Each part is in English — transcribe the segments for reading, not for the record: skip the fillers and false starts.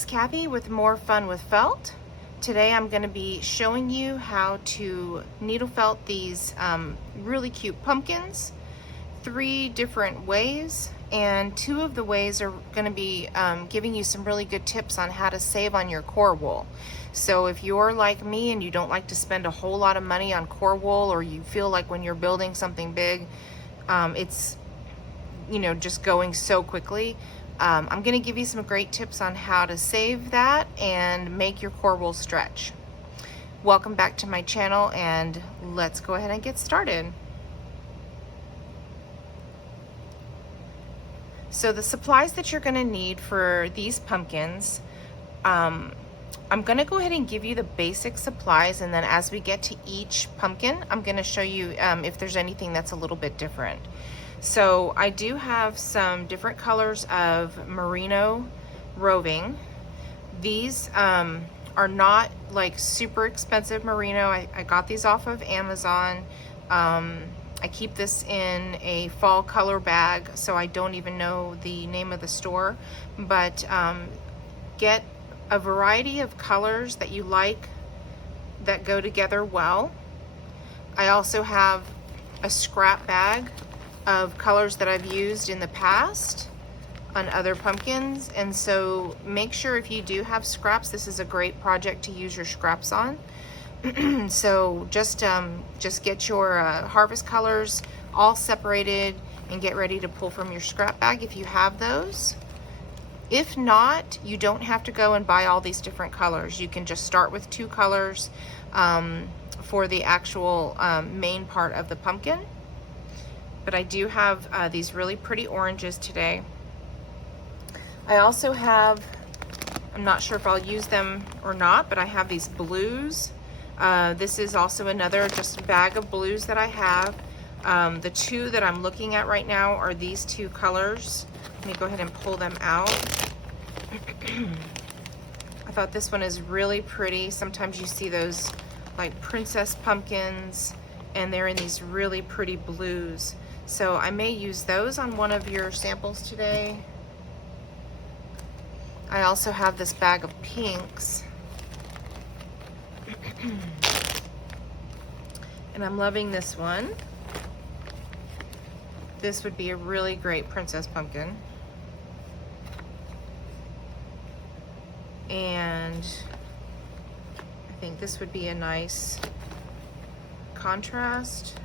is Kathy with More Fun with Felt. Today I'm going to be showing you how to needle felt these really cute pumpkins 3 different ways, and 2 of the ways are going to be giving you some really good tips on how to save on your core wool. So if you're like me and you don't like to spend a whole lot of money on core wool, or you feel like when you're building something big it's just going so quickly, I'm going to give you some great tips on how to save that and make your core wool stretch. Welcome back to my channel, and let's go ahead and get started. So the supplies that you're going to need for these pumpkins, I'm going to go ahead and give you the basic supplies, and then as we get to each pumpkin, I'm going to show you if there's anything that's a little bit different. So I do have some different colors of merino roving. These are not like super expensive merino. I got these off of Amazon. I keep this in a fall color bag, so I don't even know the name of the store, but get a variety of colors that you like that go together well. I also have a scrap bag of colors that I've used in the past on other pumpkins, and so make sure if you do have scraps, this is a great project to use your scraps on. So just get your harvest colors all separated and get ready to pull from your scrap bag if you have those. If not, you don't have to go and buy all these different colors. You can just start with 2 colors for the actual main part of the pumpkin. But I do have these really pretty oranges today. I also have, I'm not sure if I'll use them or not, but I have these blues. This is also another just bag of blues that I have. The 2 that I'm looking at right now are these 2 colors. Let me go ahead and pull them out. I thought this one is really pretty. Sometimes you see those like princess pumpkins, and they're in these really pretty blues. So I may use those on one of your samples today. I also have this bag of pinks. And I'm loving this one. This would be a really great princess pumpkin. And I think this would be a nice contrast.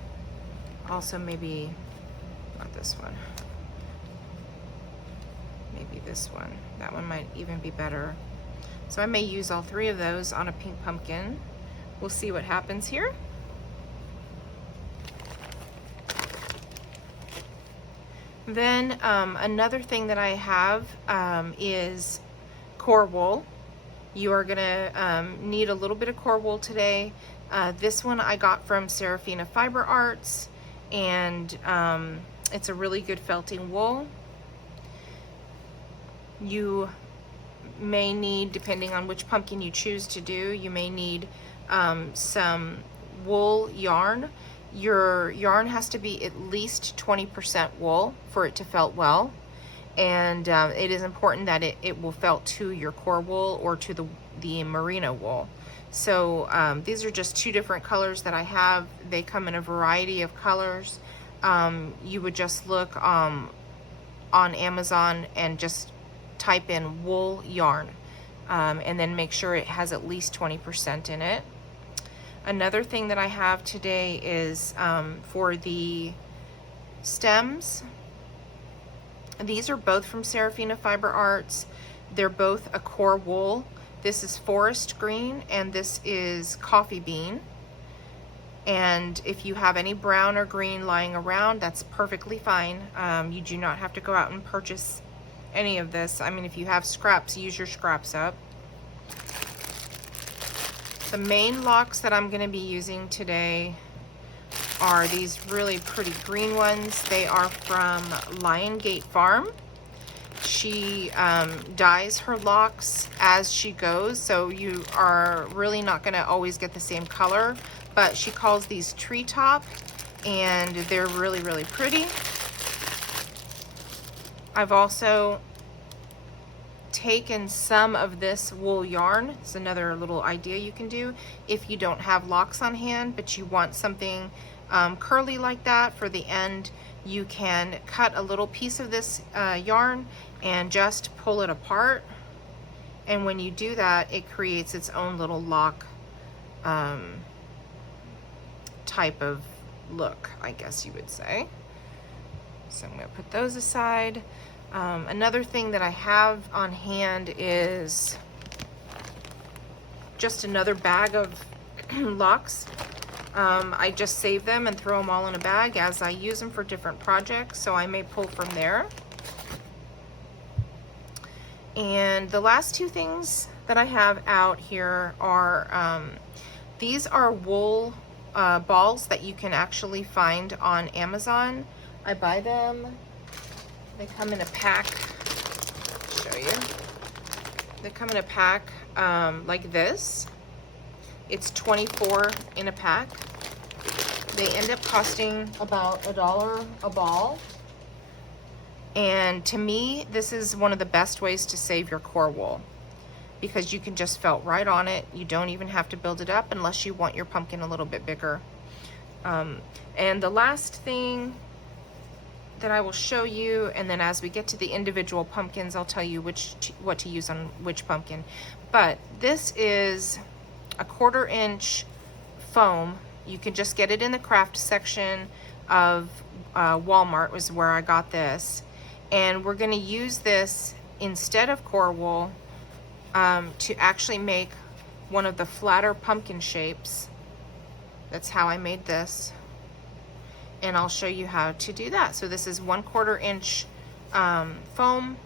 Also maybe not this one. Maybe this one. That one might even be better. So I may use all 3 of those on a pink pumpkin. We'll see what happens here. Then another thing that I have is core wool. You are gonna need a little bit of core wool today. This one I got from Serafina Fiber Arts, and it's a really good felting wool. You may need, depending on which pumpkin you choose to do, you may need some wool yarn. Your yarn has to be at least 20% wool for it to felt well, and it is important that it will felt to your core wool or to the merino wool. So these are just 2 different colors that I have. They come in a variety of colors. You would just look on Amazon and just type in wool yarn, and then make sure it has at least 20% in it. Another thing that I have today is for the stems. These are both from Serafina Fiber Arts. They're both a core wool. This is forest green and this is coffee bean. And if you have any brown or green lying around, that's perfectly fine. You do not have to go out and purchase any of this. I mean, if you have scraps, use your scraps up. The main locks that I'm going to be using today are these really pretty green ones. They are from Lion Gate Farm. She dyes her locks as she goes, so you are really not going to always get the same color, but she calls these treetop, and they're really, really pretty. I've also taken some of this wool yarn. It's another little idea you can do if you don't have locks on hand, but you want something curly like that for the end. You can cut a little piece of this yarn and just pull it apart. And when you do that, it creates its own little lock type of look, I guess you would say. So I'm going to put those aside. Another thing that I have on hand is just another bag of locks. I just save them and throw them all in a bag as I use them for different projects, so I may pull from there. And the last two things that I have out here are, these are wool balls that you can actually find on Amazon. I buy them, they come in a pack, I'll show you. They come in a pack like this. It's 24 in a pack. They end up costing about $1 a ball. And to me, this is one of the best ways to save your core wool, because you can just felt right on it. You don't even have to build it up unless you want your pumpkin a little bit bigger. And the last thing that I will show you, and then as we get to the individual pumpkins, I'll tell you what to use on which pumpkin. But this is a 1/4 inch foam. You can just get it in the craft section of Walmart was where I got this. And we're going to use this instead of core wool to actually make one of the flatter pumpkin shapes. That's how I made this. And I'll show you how to do that. So this is 1/4 inch foam,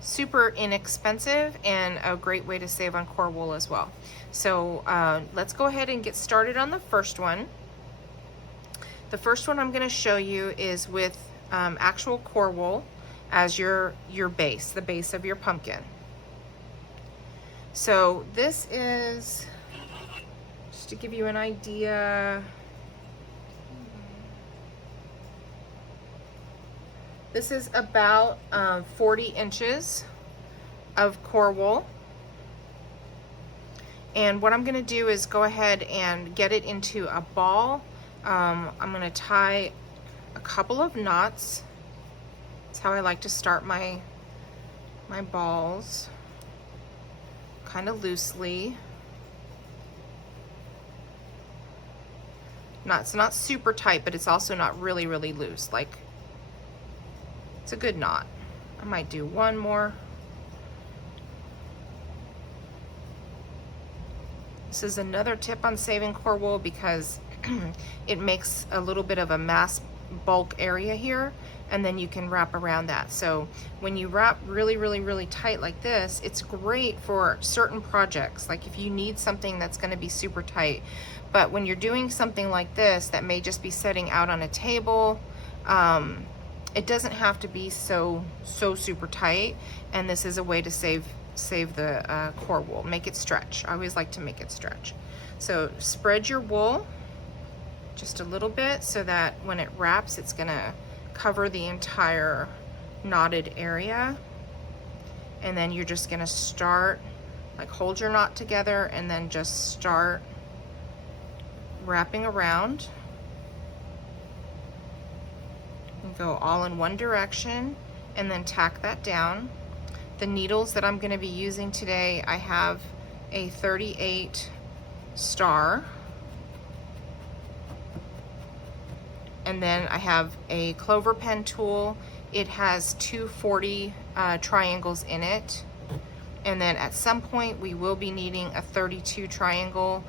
super inexpensive and a great way to save on core wool as well. So let's go ahead and get started on the first one. The first one I'm going to show you is with actual core wool as your base, the base of your pumpkin. So this is, just to give you an idea, this is about 40 inches of core wool. And what I'm going to do is go ahead and get it into a ball. I'm going to tie a couple of knots. That's how I like to start my balls, kind of loosely. It's not super tight, but it's also not really, really loose. Like, it's a good knot. I might do one more. This is another tip on saving core wool because it makes a little bit of a mass bulk area here, and then you can wrap around that. So when you wrap really, really, really tight like this, it's great for certain projects. Like if you need something that's going to be super tight, but when you're doing something like this that may just be setting out on a table, it doesn't have to be so super tight. And this is a way to save the core wool. Make it stretch. I always like to make it stretch. So spread your wool just a little bit so that when it wraps, it's gonna cover the entire knotted area. And then you're just gonna start, like, hold your knot together and then just start wrapping around. And go all in one direction and then tack that down. The needles that I'm going to be using today, I have a 38 star, and then I have a clover pen tool. It has 240 triangles in it, and then at some point we will be needing a 32 triangle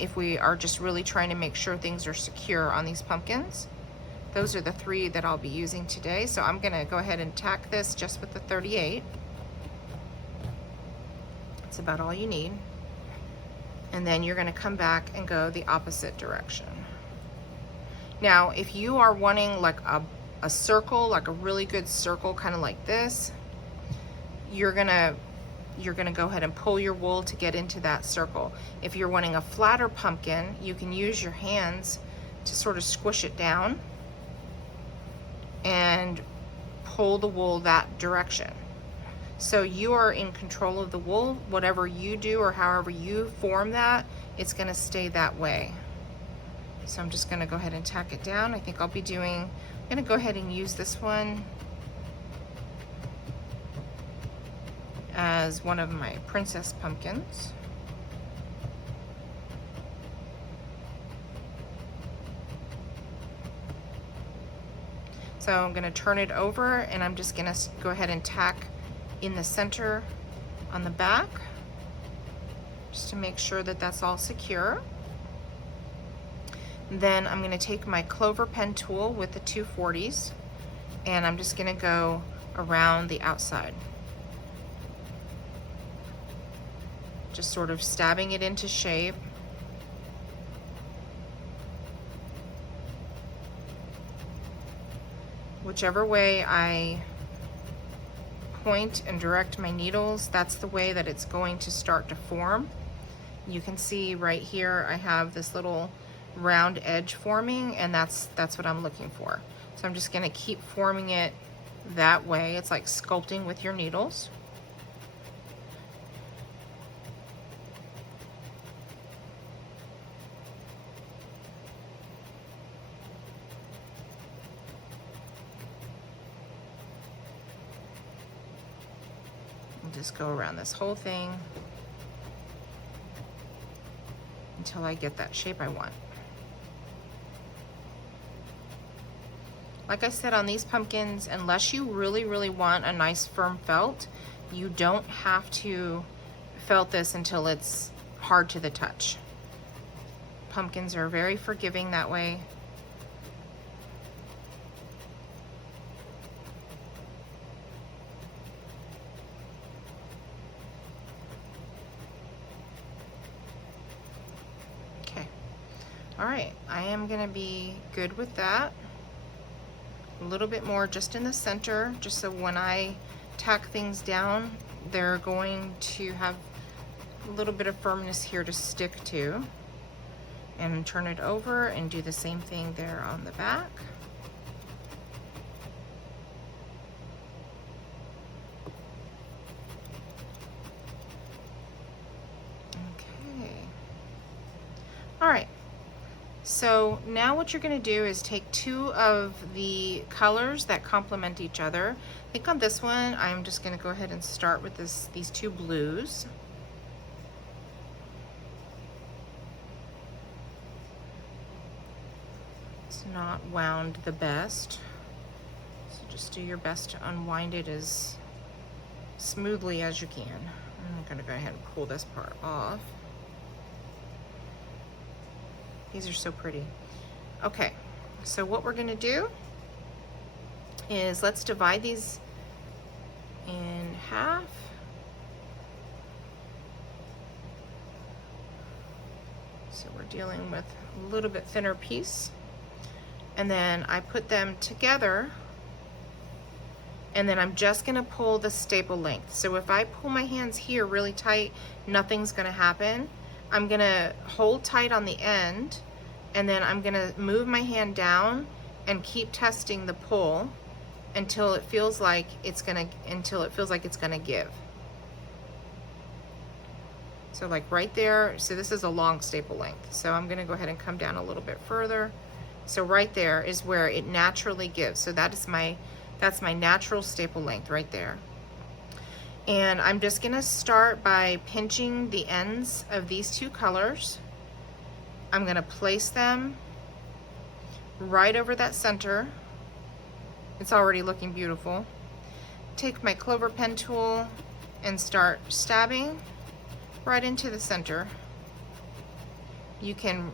if we are just really trying to make sure things are secure on these pumpkins. Those are the 3 that I'll be using today. So I'm going to go ahead and tack this just with the 38. That's about all you need. And then you're going to come back and go the opposite direction. Now, if you are wanting like a circle, like a really good circle, kind of like this, you're gonna go ahead and pull your wool to get into that circle. If you're wanting a flatter pumpkin, you can use your hands to sort of squish it down and pull the wool that direction. So you are in control of the wool. Whatever you do or however you form that, it's gonna stay that way. So I'm just gonna go ahead and tack it down. I think I'll be doing, I'm gonna go ahead and use this one as one of my princess pumpkins. So I'm gonna turn it over and I'm just gonna go ahead and tack in the center on the back, just to make sure that that's all secure. Then I'm gonna take my clover pen tool with the 240s and I'm just gonna go around the outside. Just sort of stabbing it into shape. Whichever way I point and direct my needles, that's the way that it's going to start to form. You can see right here I have this little round edge forming, and that's what I'm looking for. So I'm just gonna keep forming it that way. It's like sculpting with your needles. Just go around this whole thing until I get that shape I want. Like I said, on these pumpkins, unless you really want a nice firm felt, you don't have to felt this until it's hard to the touch. Pumpkins are very forgiving that way. All right, I am gonna be good with that. A little bit more just in the center, just so when I tack things down, they're going to have a little bit of firmness here to stick to. And turn it over and do the same thing there on the back. Okay. All right. So now what you're going to do is take two of the colors that complement each other. I think on this one, I'm just going to go ahead and start with these two blues. It's not wound the best, so just do your best to unwind it as smoothly as you can. I'm going to go ahead and pull this part off. These are so pretty. Okay, so what we're gonna do is let's divide these in half. So we're dealing with a little bit thinner piece. And then I put them together, and then I'm just gonna pull the staple length. So if I pull my hands here really tight, nothing's gonna happen. I'm gonna hold tight on the end, and then I'm gonna move my hand down and keep testing the pull until it feels like it's gonna give. So like right there, so this is a long staple length. So I'm gonna go ahead and come down a little bit further. So right there is where it naturally gives. So that's my natural staple length right there. And I'm just gonna start by pinching the ends of these two colors. I'm gonna place them right over that center. It's already looking beautiful. Take my clover pen tool and start stabbing right into the center. You can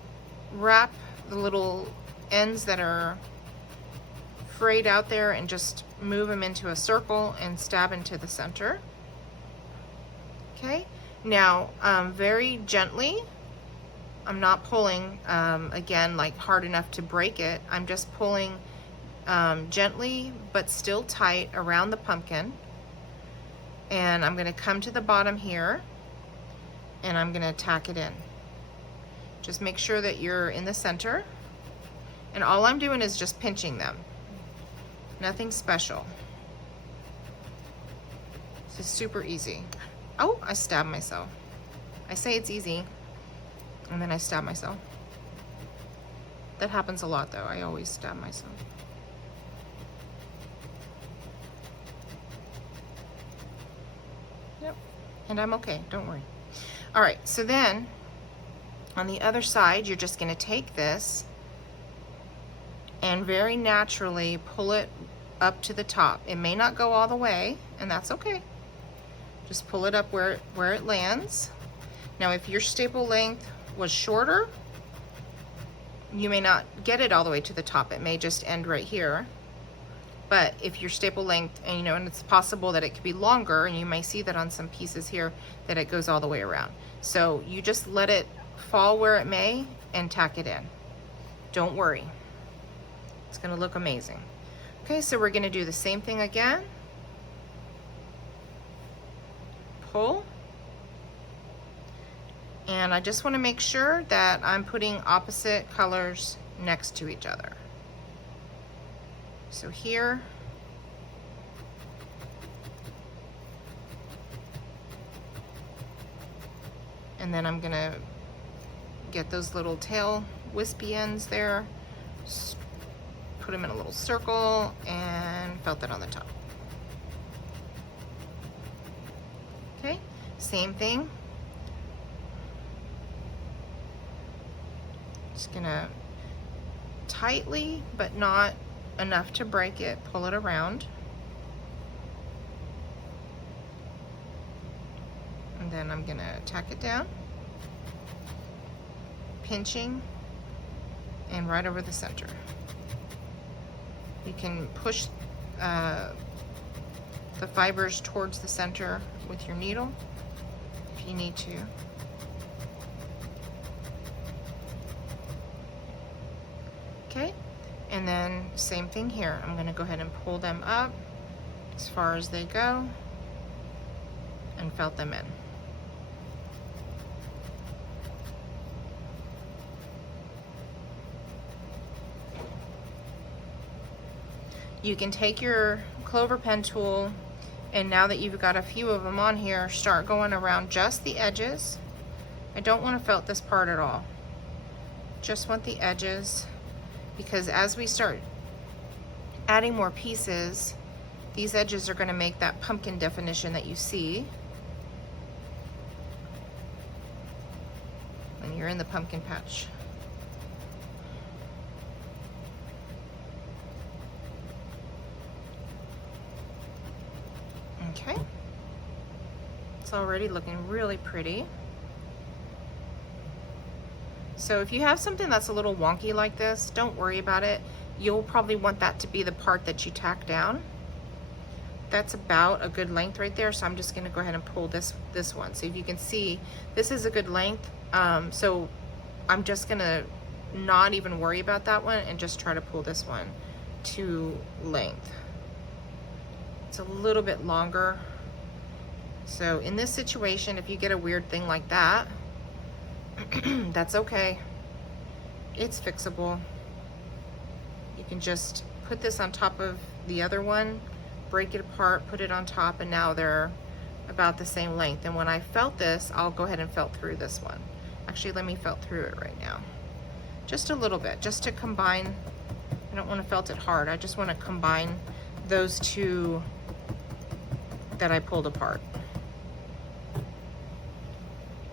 wrap the little ends that are frayed out there and just move them into a circle and stab into the center. Okay, now very gently, I'm not pulling again like hard enough to break it. I'm just pulling gently but still tight around the pumpkin, and I'm going to come to the bottom here and I'm going to tack it in. Just make sure that you're in the center, and all I'm doing is just pinching them, nothing special. It's super easy. Oh, I stabbed myself. I say it's easy, and then I stab myself. That happens a lot though. I always stab myself. Yep, and I'm okay, don't worry. All right, so then on the other side, you're just gonna take this and very naturally pull it up to the top. It may not go all the way, and that's okay. Just pull it up where it lands. Now, if your staple length was shorter, you may not get it all the way to the top. It may just end right here. But if your staple length, and and it's possible that it could be longer, and you may see that on some pieces here that it goes all the way around. So you just let it fall where it may and tack it in. Don't worry. It's gonna look amazing. Okay, so we're gonna do the same thing again. Pull. And I just wanna make sure that I'm putting opposite colors next to each other. So here, and then I'm gonna get those little tail wispy ends there, put them in a little circle, and felt it on the top. Okay, same thing. Just gonna tightly, but not enough to break it, pull it around. And then I'm gonna tack it down, pinching, and right over the center. You can push the fibers towards the center with your needle if you need to. Okay, and then same thing here. I'm gonna go ahead and pull them up as far as they go and felt them in. You can take your clover pen tool, and now that you've got a few of them on here, start going around just the edges. I don't want to felt this part at all. Just want the edges, because as we start adding more pieces, these edges are going to make that pumpkin definition that you see when you're in the pumpkin patch. Okay, it's already looking really pretty. So if you have something that's a little wonky like this, don't worry about it. You'll probably want that to be the part that you tack down. That's about a good length right there, so I'm just gonna go ahead and pull this one. So if you can see, this is a good length. So I'm just gonna not even worry about that one and just try to pull this one to length. It's a little bit longer. So in this situation, if you get a weird thing like that, that's okay. It's fixable. You can just put this on top of the other one, break it apart, put it on top, and now they're about the same length. And when I felt this, I'll go ahead and felt through this one. Actually, let me felt through it right now. Just a little bit, just to combine. I don't want to felt it hard. I just want to combine those two that I pulled apart.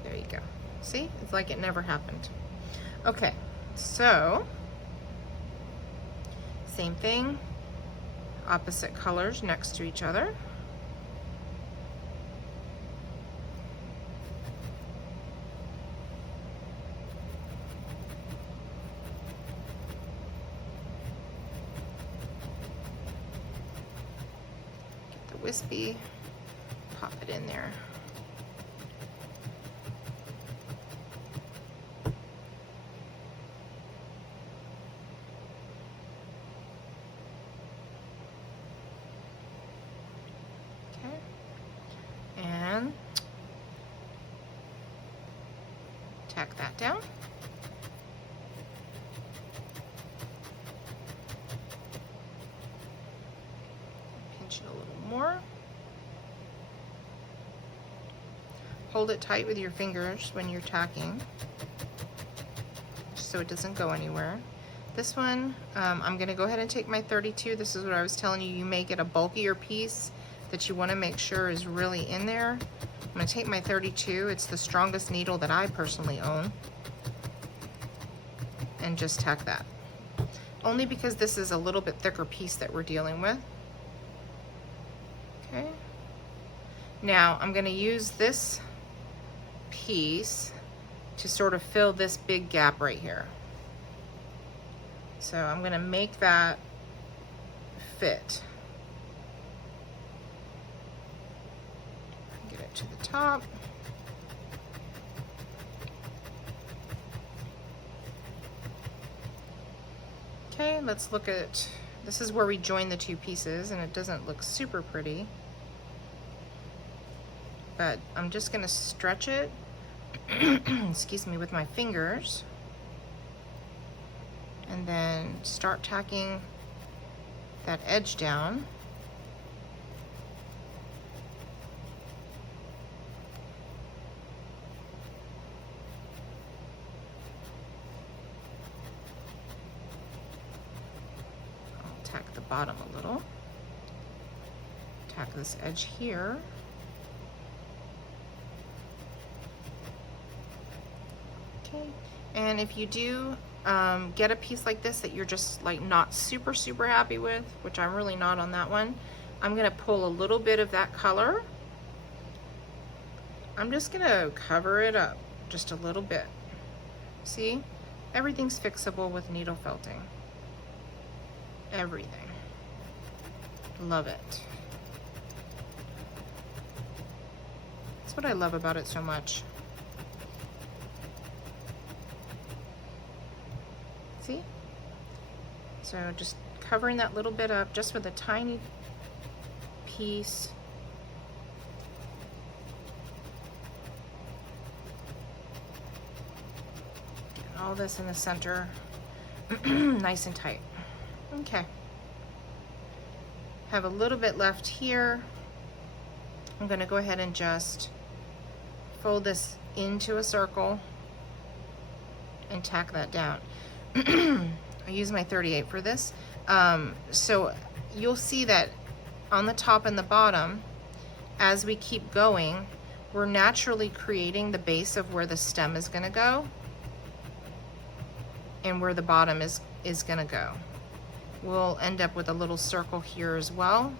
There you go. See, it's like it never happened. Okay, so same thing, opposite colors next to each other. Get the wispy, pop it in there. And tack that down. Pinch it a little more. it tight with your fingers when you're tacking, so it doesn't go anywhere. This one, I'm gonna go ahead and take my 32. This is what I was telling you. You may get a bulkier piece that you wanna make sure is really in there. I'm gonna take my 32. It's the strongest needle that I personally own. And just tack that. Only because this is a little bit thicker piece that we're dealing with. Okay. Now, I'm gonna use this piece to sort of fill this big gap right here. So I'm gonna make that fit. Get it to the top. Okay, let's look at, this is where we join the two pieces, and it doesn't look super pretty. But I'm just gonna stretch it, excuse me, with my fingers. And then start tacking that edge down. I'll tack the bottom a little. Tack this edge here. Okay, and if you do get a piece like this that you're just like not super happy with, which I'm really not on that one, I'm gonna pull a little bit of that color. I'm just gonna cover it up just a little bit. See, everything's fixable with needle felting. Everything. Love it. That's what I love about it so much. See? So just covering that little bit up just with a tiny piece. Get all this in the center, nice and tight. Okay. Have a little bit left here. I'm gonna go ahead and just fold this into a circle and tack that down. I use my 38 for this. So you'll see that on the top and the bottom, as we keep going, we're naturally creating the base of where the stem is gonna go and where the bottom is gonna go. We'll end up with a little circle here as well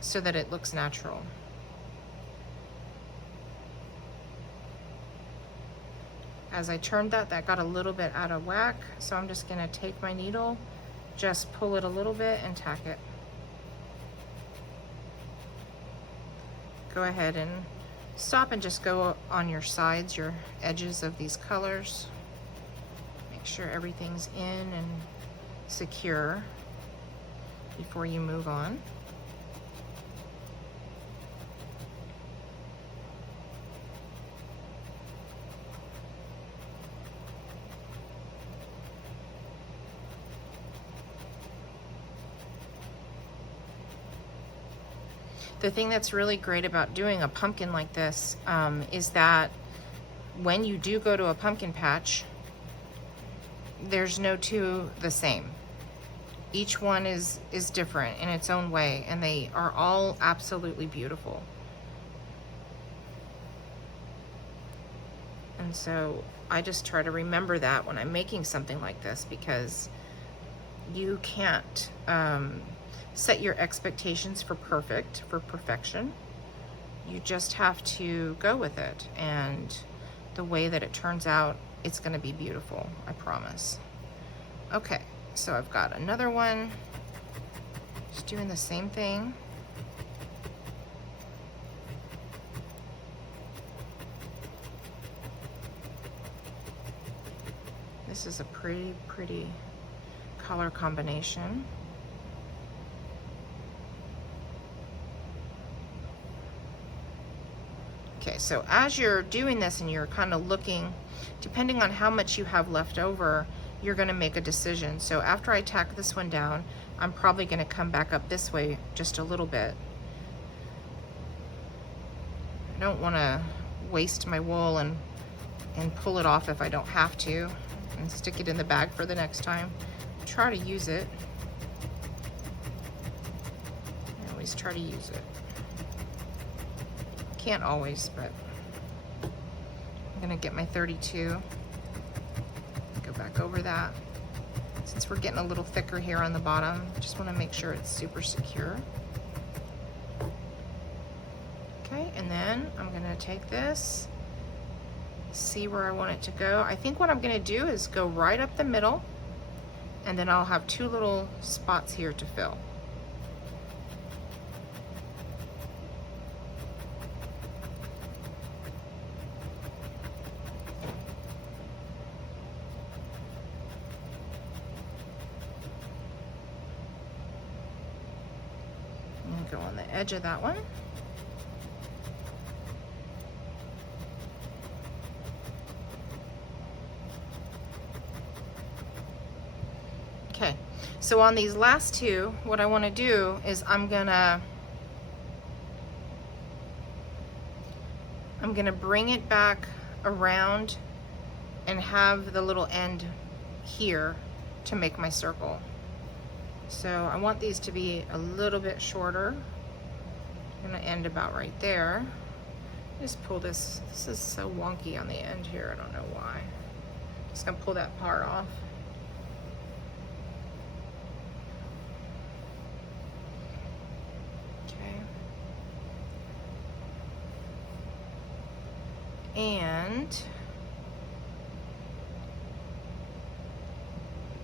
so that it looks natural. As I turned that got a little bit out of whack, so I'm just gonna take my needle, just pull it a little bit and tack it. Go ahead and stop and just go on your sides, your edges of these colors. Make sure everything's in and secure before you move on. The thing that's really great about doing a pumpkin like this is that when you do go to a pumpkin patch, there's no two the same. Each one is different in its own way, and they are all absolutely beautiful. And so I just try to remember that when I'm making something like this, because you can't set your expectations for perfection. You just have to go with it, and the way that it turns out, it's gonna be beautiful, I promise. Okay, so I've got another one, just doing the same thing. This is a pretty color combination. Okay, so as you're doing this and you're kind of looking, depending on how much you have left over, you're gonna make a decision. So after I tack this one down, I'm probably gonna come back up this way just a little bit. I don't wanna waste my wool and pull it off if I don't have to, and stick it in the bag for the next time. Try to use it. I always try to use it. Can't always, but I'm gonna get my 32. Go back over that. Since we're getting a little thicker here on the bottom, just want to make sure it's super secure. Okay, and then I'm gonna take this, see where I want it to go. I think what I'm gonna do is go right up the middle, and then I'll have two little spots here to fill. And go on the edge of that one. Okay, so on these last two, what I want to do is I'm gonna bring it back around and have the little end here to make my circle. So I want these to be a little bit shorter. I'm gonna end about right there. Just pull this. This is so wonky on the end here. I don't know why. Just gonna pull that part off. And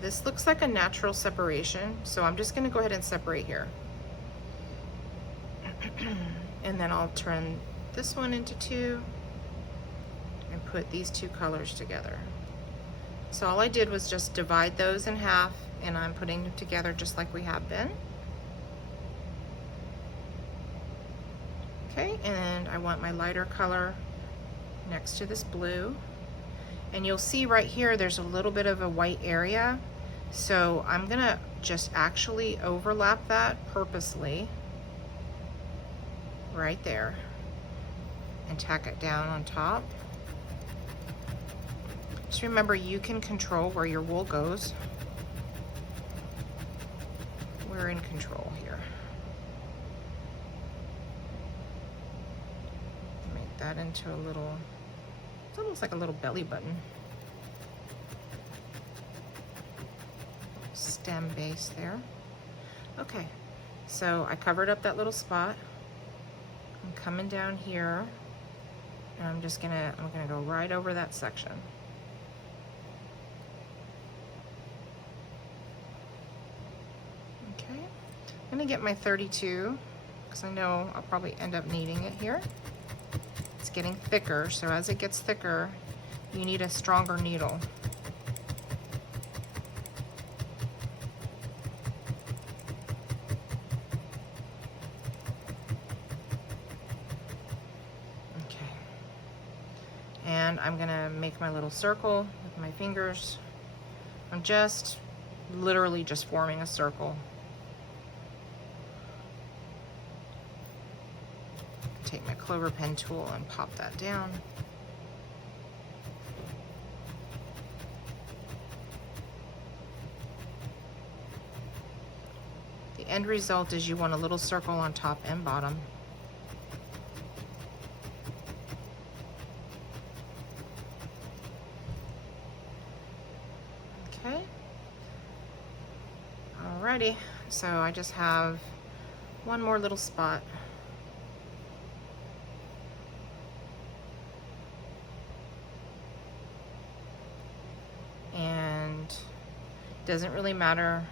this looks like a natural separation, so I'm just going to go ahead and separate here. And then I'll turn this one into two and put these two colors together. So all I did was just divide those in half, and I'm putting them together just like we have been. Okay, and I want my lighter color next to this blue, and you'll see right here there's a little bit of a white area, so I'm gonna just actually overlap that purposely right there and tack it down on top. Just remember, you can control where your wool goes. We're in control here. Make that into a little, it's almost like a little belly button. Stem base there. Okay, so I covered up that little spot. I'm coming down here, and I'm gonna go right over that section. Okay, I'm gonna get my 32 because I know I'll probably end up needing it here. It's getting thicker, so as it gets thicker, you need a stronger needle. Okay, and I'm gonna make my little circle with my fingers. I'm just literally just forming a circle. Take my clover pen tool and pop that down. The end result is you want a little circle on top and bottom. Okay. Alrighty, so I just have one more little spot. And it doesn't really matter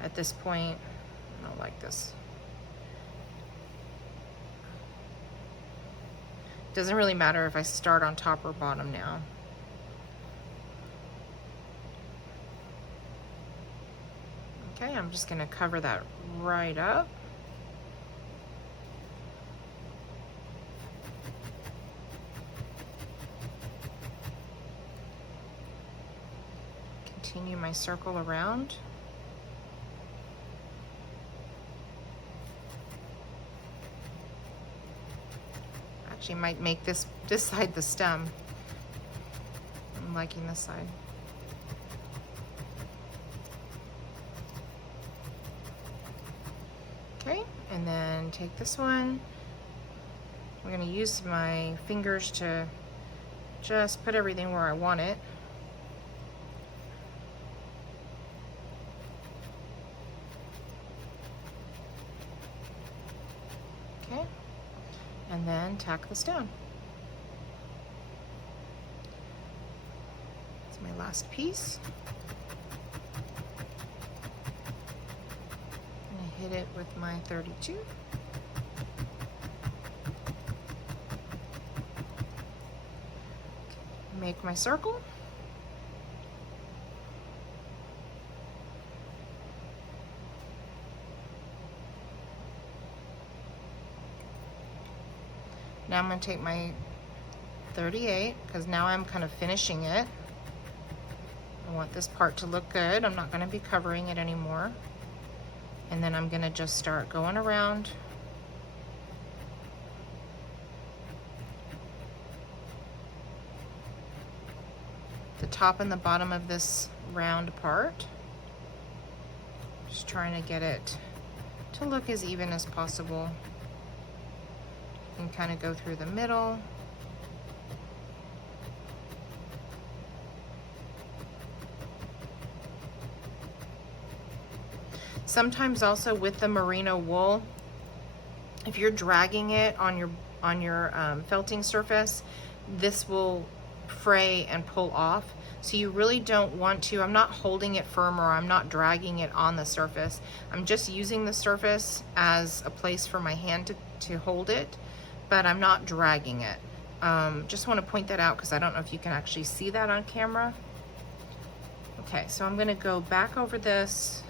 at this point. I don't like this. It doesn't really matter if I start on top or bottom now. Okay, I'm just gonna cover that right up. Continue my circle around. Actually might make this this side, the stem. I'm liking this side. Okay, and then take this one. I'm going to use my fingers to just put everything where I want it. Okay, and then tack this down. It's my last piece. Hit it with my 32. Make my circle. Now I'm going to take my 38, because now I'm kind of finishing it. I want this part to look good. I'm not going to be covering it anymore. And then I'm gonna just start going around. The top and the bottom of this round part. Just trying to get it to look as even as possible. You can kind of go through the middle. Sometimes also with the merino wool, if you're dragging it on your felting surface, this will fray and pull off. So you really don't want to, I'm not holding it firm, or I'm not dragging it on the surface. I'm just using the surface as a place for my hand to hold it, but I'm not dragging it. Just want to point that out because I don't know if you can actually see that on camera. Okay, so I'm going to go back over this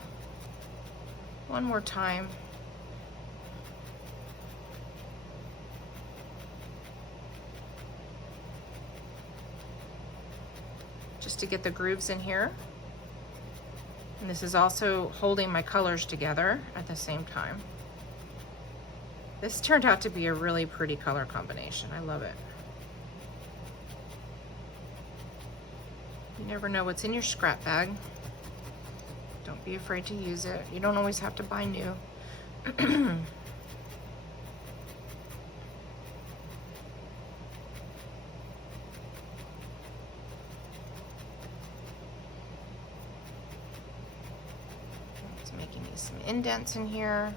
one more time. Just to get the grooves in here. And this is also holding my colors together at the same time. This turned out to be a really pretty color combination. I love it. You never know what's in your scrap bag. Don't be afraid to use it. You don't always have to buy new. It's making me some indents in here.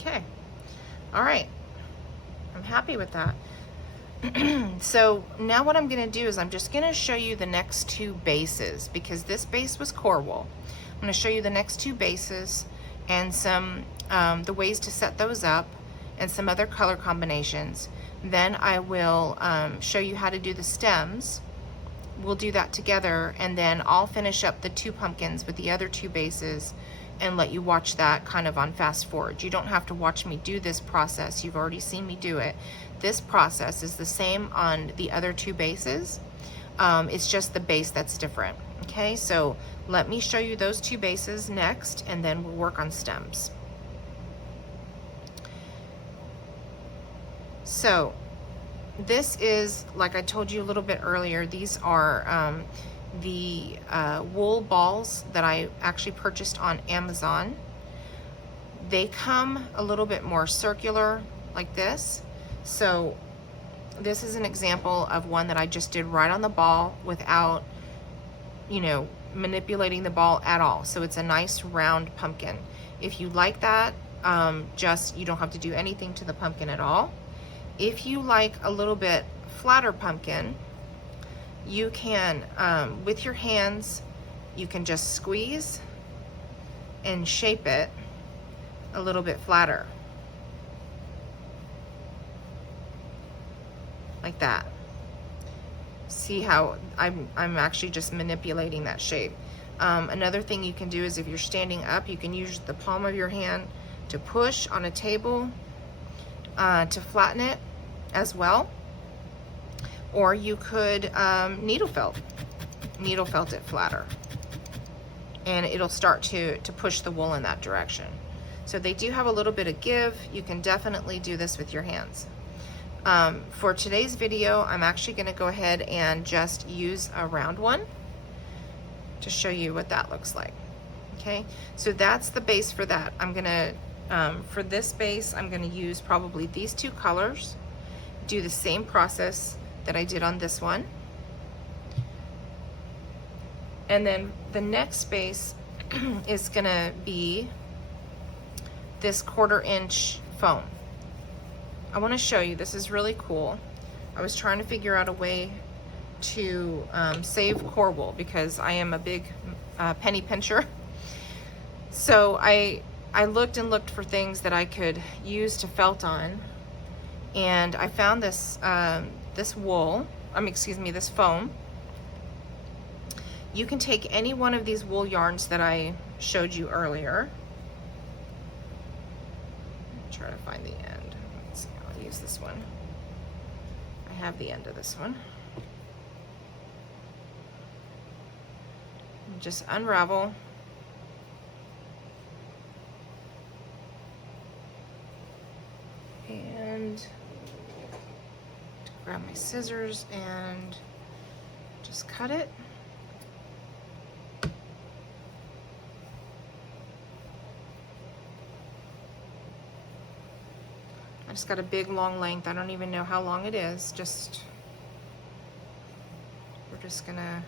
Okay, all right, I'm happy with that. So now what I'm gonna do is I'm just gonna show you the next two bases, because this base was core wool. I'm gonna show you the next two bases and some the ways to set those up and some other color combinations. Then I will show you how to do the stems. We'll do that together, and then I'll finish up the two pumpkins with the other two bases and let you watch that kind of on fast forward. You don't have to watch me do this process. You've already seen me do it. This process is the same on the other two bases. It's just the base that's different. Okay, so let me show you those two bases next, and then we'll work on stems. So this is, like I told you a little bit earlier, these are the wool balls that I actually purchased on Amazon. They come a little bit more circular like this. So this is an example of one that I just did right on the ball without, you know, manipulating the ball at all. So it's a nice round pumpkin. If you like that, you don't have to do anything to the pumpkin at all. If you like a little bit flatter pumpkin, you can, with your hands, you can just squeeze and shape it a little bit flatter. Like that. See how I'm actually just manipulating that shape. Another thing you can do is if you're standing up, you can use the palm of your hand to push on a table to flatten it as well. or you could needle felt it flatter, and it'll start to push the wool in that direction. So they do have a little bit of give. You can definitely do this with your hands. For today's video, I'm actually going to go ahead and just use a round one to show you what that looks like. Okay, so that's the base for that. I'm gonna, for this base, I'm gonna use probably these two colors, do the same process that I did on this one. And then the next base is gonna be this 1/4 inch foam. I wanna show you, this is really cool. I was trying to figure out a way to save core wool because I am a big penny pincher. So I looked and looked for things that I could use to felt on, and I found this this wool, this foam. You can take any one of these wool yarns that I showed you earlier. Try to find the end. Let's see, I'll use this one. I have the end of this one. Just unravel. And grab my scissors and just cut it. I just got a big long length. I don't even know how long it is. We're just gonna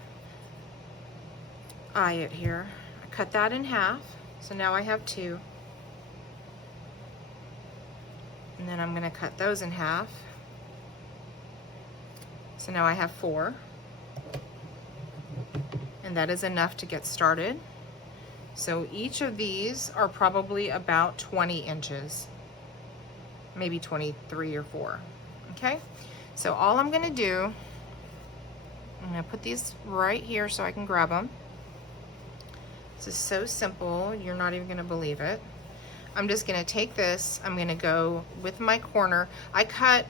eye it here. I cut that in half, so now I have 2. And then I'm gonna cut those in half. So now I have 4. And that is enough to get started. So each of these are probably about 20 inches, maybe 23 or 4, okay? So all I'm gonna do, I'm gonna put these right here so I can grab them. This is so simple, you're not even gonna believe it. I'm just gonna take this, I'm gonna go with my corner. I cut,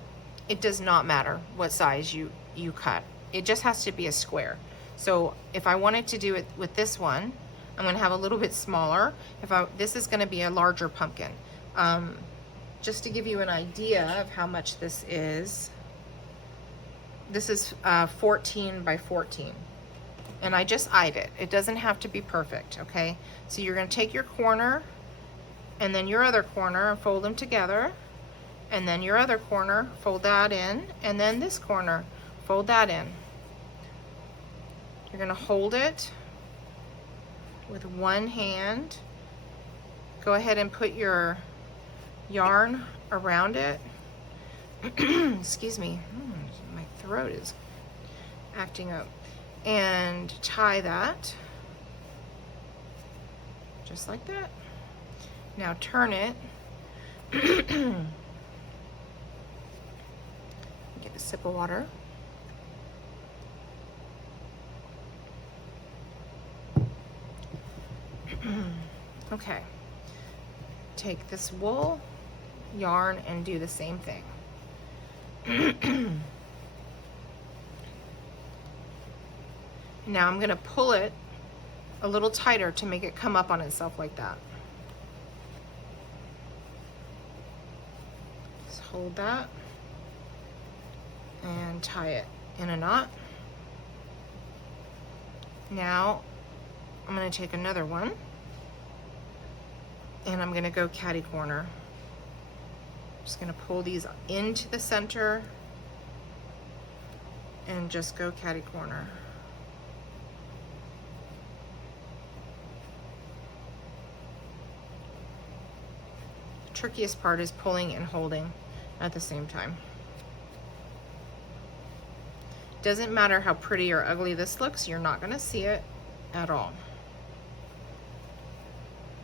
it does not matter what size you cut. It just has to be a square. So if I wanted to do it with this one, I'm gonna have a little bit smaller. This is gonna be a larger pumpkin. Just to give you an idea of how much this is 14 by 14. And I just eyed it. It doesn't have to be perfect, okay? So you're gonna take your corner and then your other corner and fold them together, and then your other corner, fold that in, and then this corner, fold that in. You're gonna hold it with one hand. Go ahead and put your yarn around it. Excuse me, my throat is acting up. And tie that, just like that. Now turn it. Get a sip of water. Okay. Take this wool yarn and do the same thing. Now I'm going to pull it a little tighter to make it come up on itself like that. Just hold that and tie it in a knot. Now I'm going to take another one and I'm going to go catty corner. Just going to pull these into the center and just go catty corner. Trickiest part is pulling and holding at the same time. Doesn't matter how pretty or ugly this looks, you're not going to see it at all.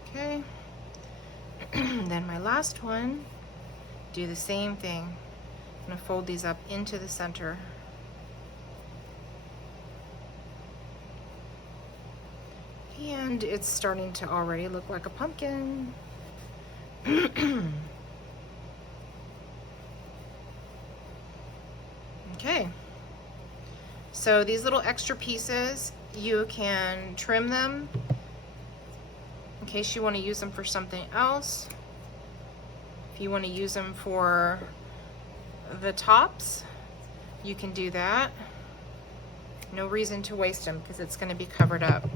Okay. Then my last one, do the same thing. I'm going to fold these up into the center. And it's starting to already look like a pumpkin. Okay, So these little extra pieces, you can trim them in case you want to use them for something else. If you want to use them for the tops, you can do that. No reason to waste them because it's going to be covered up.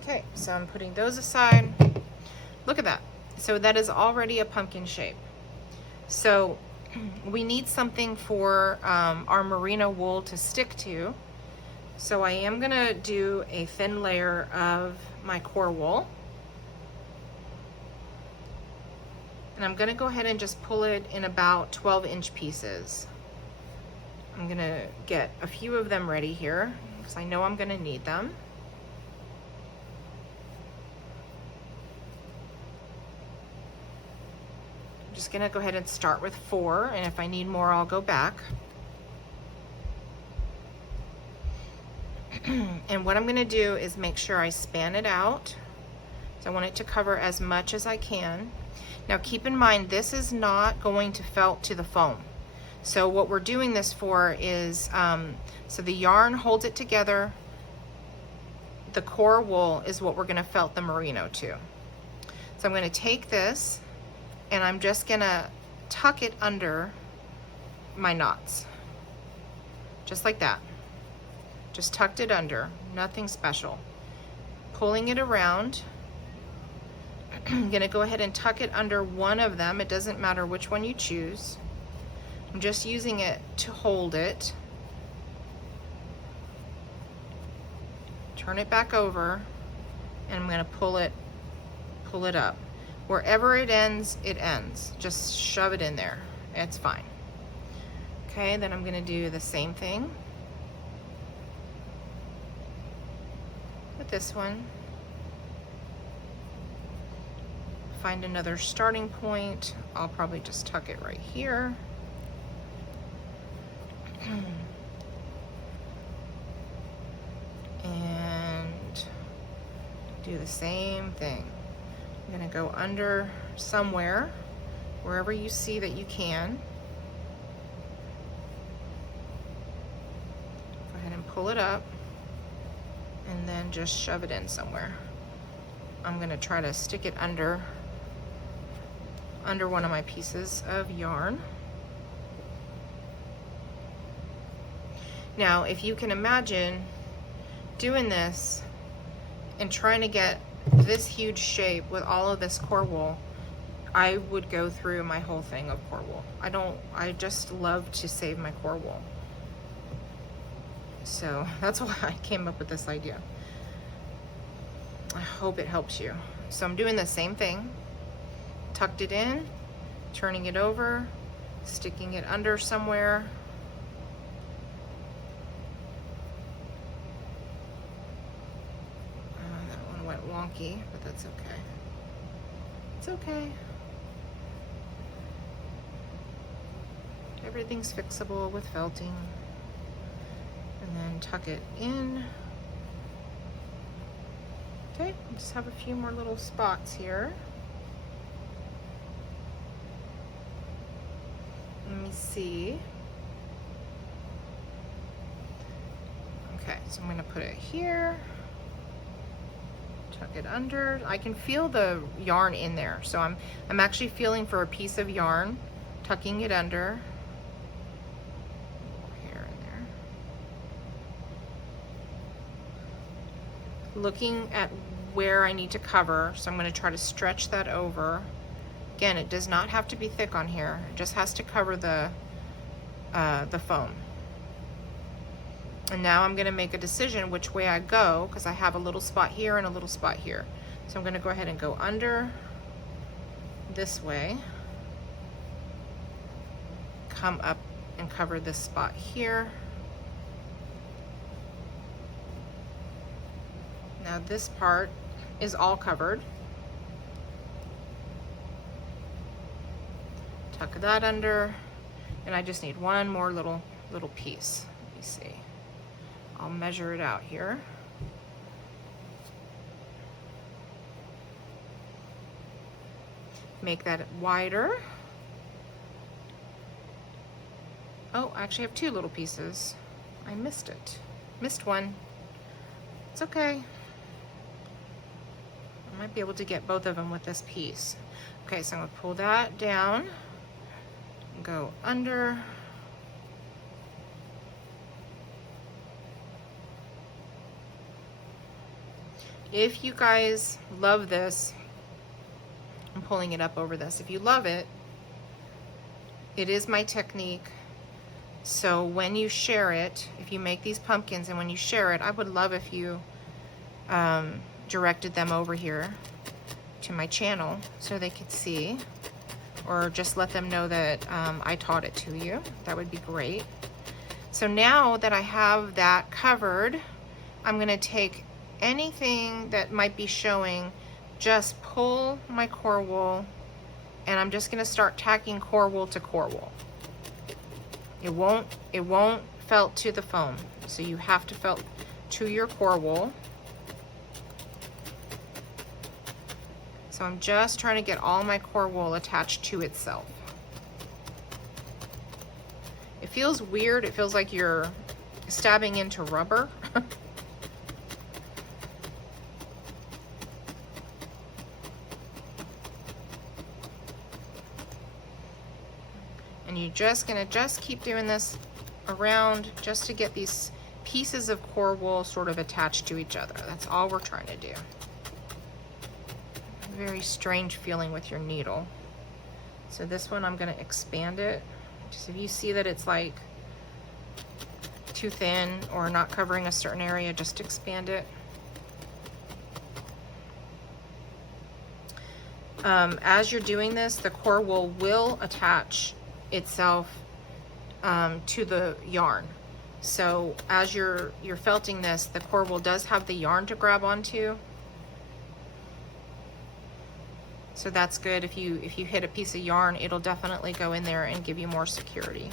Okay, so I'm putting those aside. Look at that. So that is already a pumpkin shape. So we need something for our merino wool to stick to. So I am gonna do a thin layer of my core wool. And I'm gonna go ahead and just pull it in about 12-inch pieces. I'm gonna get a few of them ready here because I know I'm gonna need them. I'm just gonna go ahead and start with 4, and if I need more, I'll go back. And what I'm gonna do is make sure I span it out. So I want it to cover as much as I can. Now keep in mind, this is not going to felt to the foam. So what we're doing this for is, so the yarn holds it together. The core wool is what we're gonna felt the merino to. So I'm gonna take this and I'm just gonna tuck it under my knots. Just like that. Just tucked it under, nothing special. Pulling it around. I'm gonna go ahead and tuck it under one of them. It doesn't matter which one you choose. I'm just using it to hold it. Turn it back over, and I'm gonna pull it up. Wherever it ends, it ends. Just shove it in there. It's fine. Okay, then I'm gonna do the same thing with this one. Find another starting point. I'll probably just tuck it right here. And do the same thing. I'm gonna go under somewhere, wherever you see that you can. Go ahead and pull it up and then just shove it in somewhere. I'm gonna try to stick it under one of my pieces of yarn. Now, if you can imagine doing this and trying to get this huge shape with all of this core wool, I would go through my whole thing of core wool. I just love to save my core wool. So that's why I came up with this idea. I hope it helps you. So I'm doing the same thing. Tucked it in, turning it over, sticking it under somewhere. That one went wonky, but that's okay. It's okay. Everything's fixable with felting. And then tuck it in. Okay, just have a few more little spots here. Let me see. Okay, so I'm gonna put it here. Tuck it under. I can feel the yarn in there. So I'm actually feeling for a piece of yarn, tucking it under. Here and there. Looking at where I need to cover, so I'm gonna try to stretch that over. Again, it does not have to be thick on here. It just has to cover the foam. And now I'm gonna make a decision which way I go, because I have a little spot here and a little spot here. So I'm gonna go ahead and go under this way, come up and cover this spot here. Now this part is all covered. Tuck that under, and I just need one more little piece. Let me see. I'll measure it out here. Make that wider. Oh, I actually have two little pieces. I missed it. Missed one. It's okay. I might be able to get both of them with this piece. Okay, so I'm gonna pull that down, go under. If you guys love this, I'm pulling it up over this. If you love it, it is my technique. So when you share it, if you make these pumpkins and when you share it, I would love if you directed them over here to my channel so they could see, or just let them know that I taught it to you. That would be great. So now that I have that covered, I'm gonna take anything that might be showing, just pull my core wool, and I'm just gonna start tacking core wool to core wool. It won't felt to the foam, so you have to felt to your core wool. So I'm just trying to get all my core wool attached to itself. It feels weird. It feels like you're stabbing into rubber. And you're just gonna keep doing this around just to get these pieces of core wool sort of attached to each other. That's all we're trying to do. Very strange feeling with your needle. So this one I'm gonna expand it. Just if you see that it's like too thin or not covering a certain area, just expand it. As you're doing this, the core wool will attach itself to the yarn. So as you're felting this, the core wool does have the yarn to grab onto. So that's good. If you hit a piece of yarn, it'll definitely go in there and give you more security.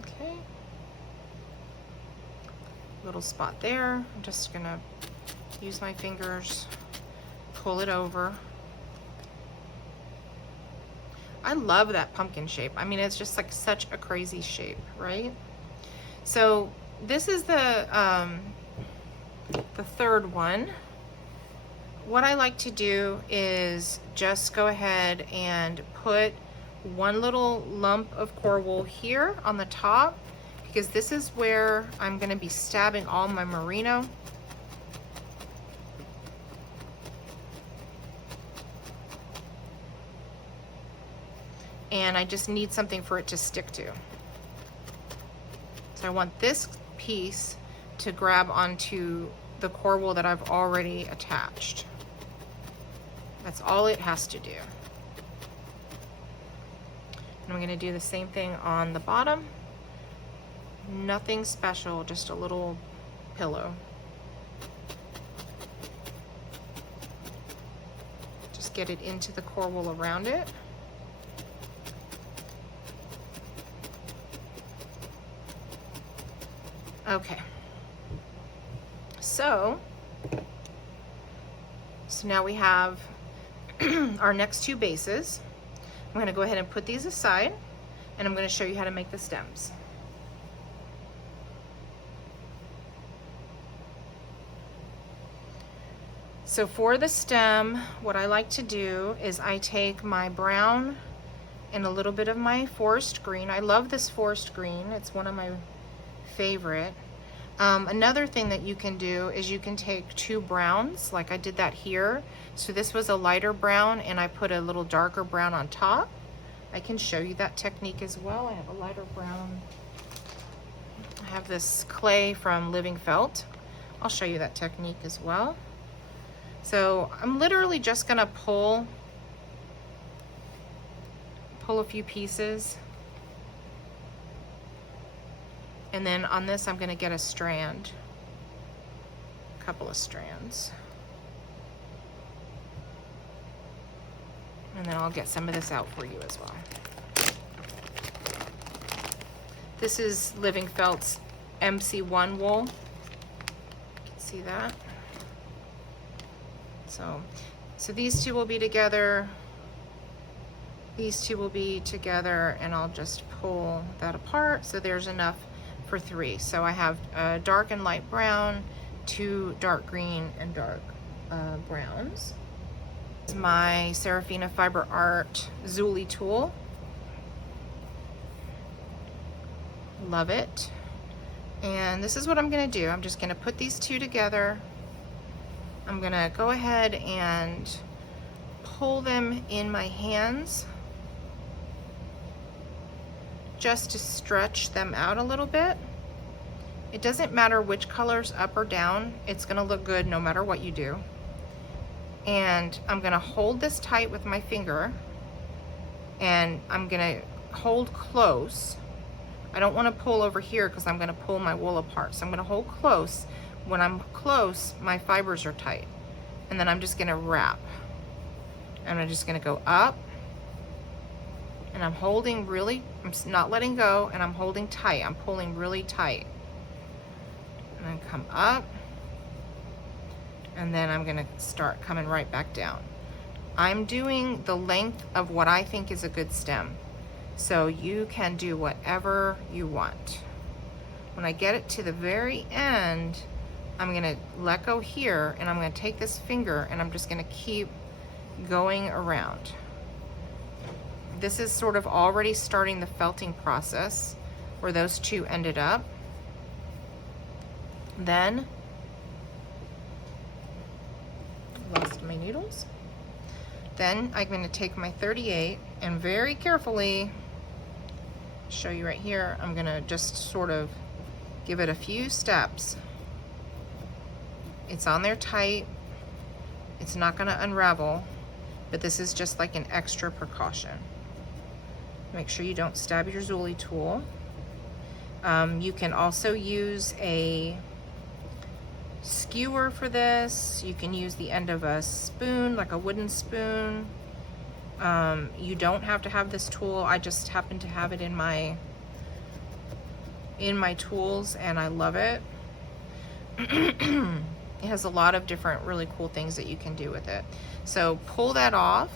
Okay. Little spot there. I'm just gonna use my fingers, pull it over. I love that pumpkin shape. I mean, it's just like such a crazy shape, right? So this is the third one. What I like to do is just go ahead and put one little lump of core wool here on the top, because this is where I'm going to be stabbing all my merino. And I just need something for it to stick to. So I want this piece to grab onto the core wool that I've already attached. That's all it has to do. And I'm going to do the same thing on the bottom. Nothing special, just a little pillow. Just get it into the core wool around it. Okay. So now we have our next two bases. I'm going to go ahead and put these aside, and I'm going to show you how to make the stems. So for the stem, what I like to do is I take my brown and a little bit of my forest green. I love this forest green. It's one of my favorite. Another thing that you can do is you can take two browns, like I did that here. So this was a lighter brown and I put a little darker brown on top. I can show you that technique as well. I have a lighter brown. I have this clay from Living Felt. I'll show you that technique as well. So I'm literally just gonna pull a few pieces. And then on this, I'm going to get a strand, a couple of strands. And then I'll get some of this out for you as well. This is Living Felt's MC1 wool. You can see that. So So these two will be together, these two will be together, and I'll just pull that apart. So there's enough for 3. So I have dark and light brown, 2 dark green and dark browns. This is my Serafina Fiber Art Zuli tool. Love it. And this is what I'm gonna do. I'm just gonna put these two together. I'm gonna go ahead and pull them in my hands just to stretch them out a little bit. It doesn't matter which color's up or down, it's gonna look good no matter what you do. And I'm gonna hold this tight with my finger, and I'm gonna hold close. I don't wanna pull over here because I'm gonna pull my wool apart. So I'm gonna hold close. When I'm close, my fibers are tight. And then I'm just gonna wrap. And I'm just gonna go up, and I'm holding really, I'm not letting go, and I'm holding tight. I'm pulling really tight. And then come up, and then I'm gonna start coming right back down. I'm doing the length of what I think is a good stem. So you can do whatever you want. When I get it to the very end, I'm gonna let go here, and I'm gonna take this finger, and I'm just gonna keep going around. This is sort of already starting the felting process where those two ended up. Then, lost my needles. Then I'm gonna take my 38 and very carefully, show you right here, I'm gonna just sort of give it a few steps. It's on there tight. It's not gonna unravel, but this is just like an extra precaution. Make sure you don't stab your Zuli tool. You can also use a skewer for this. You can use the end of a spoon, like a wooden spoon. You don't have to have this tool. I just happen to have it in my tools, and I love it. It has a lot of different really cool things that you can do with it. So pull that off,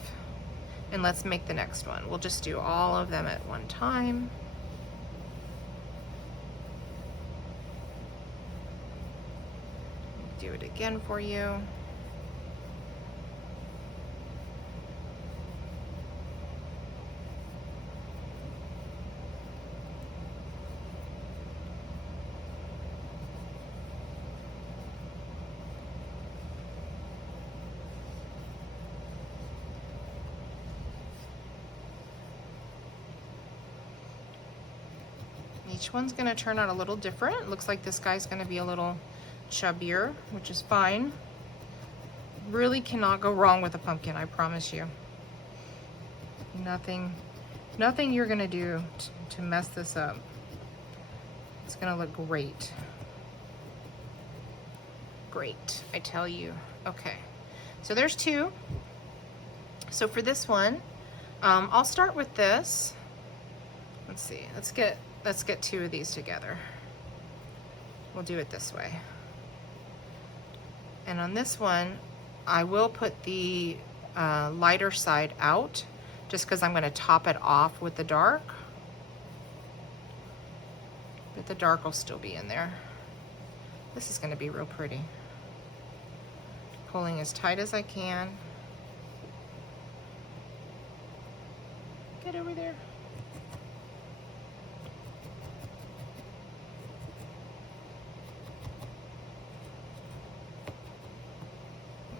and let's make the next one. We'll just do all of them at one time. Do it again for you. Each one's gonna turn out a little different. Looks like this guy's gonna be a little chubbier, which is fine. Really cannot go wrong with a pumpkin, I promise you. Nothing you're gonna do to mess this up. It's gonna look great. Great, I tell you. Okay, so there's 2. So for this one, I'll start with this. Let's see, let's get 2 of these together. We'll do it this way. And on this one, I will put the lighter side out just because I'm going to top it off with the dark. But the dark will still be in there. This is going to be real pretty. Pulling as tight as I can. Get over there.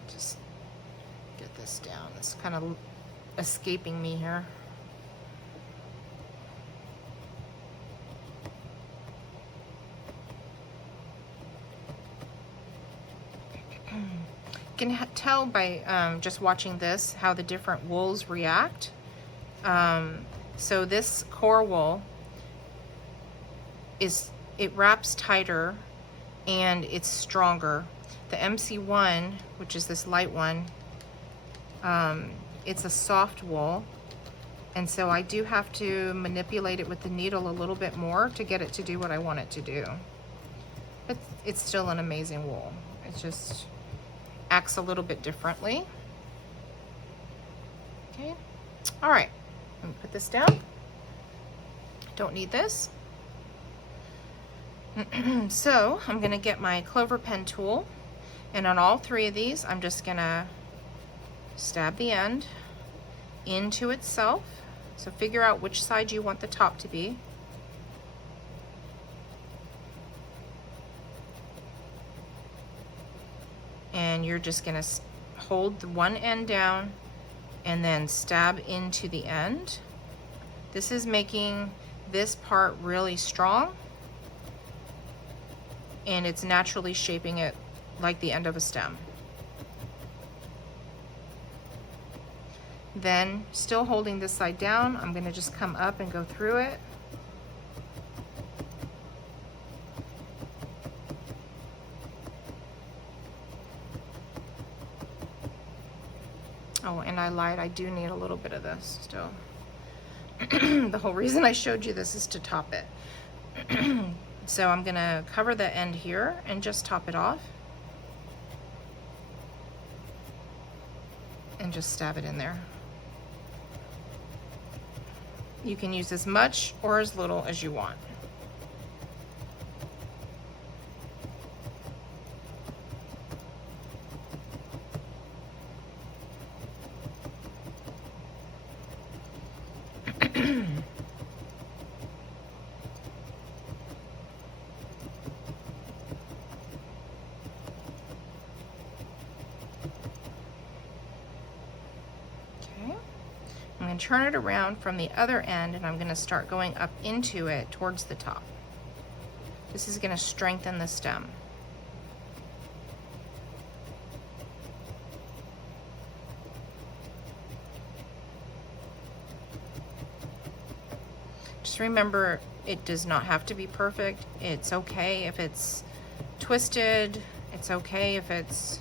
Just get this down. It's kind of escaping me here. You can tell by just watching this how the different wools react. So this core wool it wraps tighter and it's stronger. The MC1, which is this light one, it's a soft wool, and so I do have to manipulate it with the needle a little bit more to get it to do what I want it to do. But it's still an amazing wool. It just acts a little bit differently. Okay, all right, let me put this down. Don't need this. So I'm gonna get my clover pen tool, and on all three of these, I'm just gonna stab the end into itself. So figure out which side you want the top to be. And you're just gonna hold the one end down and then stab into the end. This is making this part really strong, and it's naturally shaping it like the end of a stem. Then, still holding this side down, I'm gonna just come up and go through it. Oh, and I lied, I do need a little bit of this still. The whole reason I showed you this is to top it. So I'm gonna cover the end here and just top it off. And just stab it in there. You can use as much or as little as you want. I'm going to turn it around from the other end, and I'm going to start going up into it towards the top. This is going to strengthen the stem. Just remember, it does not have to be perfect. It's okay if it's twisted. It's okay if it's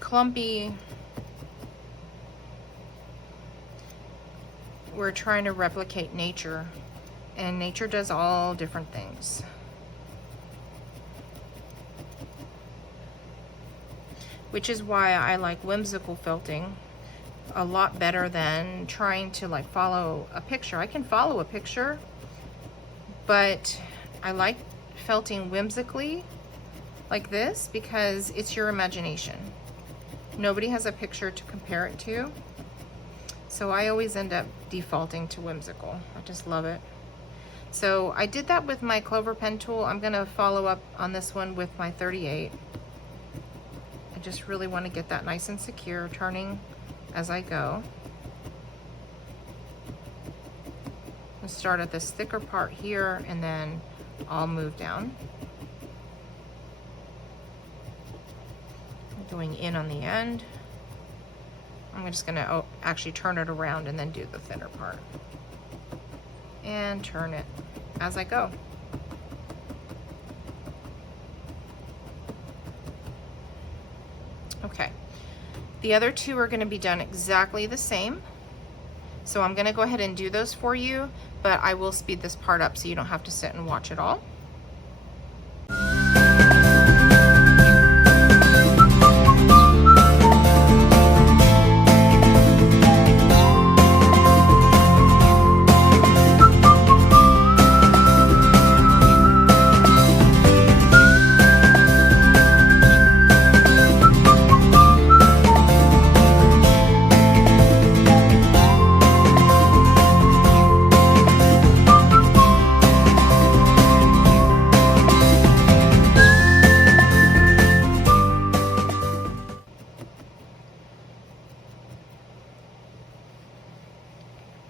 clumpy. We're trying to replicate nature, and nature does all different things. Which is why I like whimsical felting a lot better than trying to like follow a picture. I can follow a picture, but I like felting whimsically like this because it's your imagination. Nobody has a picture to compare it to. So I always end up defaulting to whimsical. I just love it. So I did that with my clover pen tool. I'm gonna follow up on this one with my 38. I just really wanna get that nice and secure, turning as I go. I'll start at this thicker part here, and then I'll move down. Going in on the end. I'm just gonna actually turn it around and then do the thinner part. And turn it as I go. Okay, the other two are gonna be done exactly the same. So I'm gonna go ahead and do those for you, but I will speed this part up so you don't have to sit and watch it all.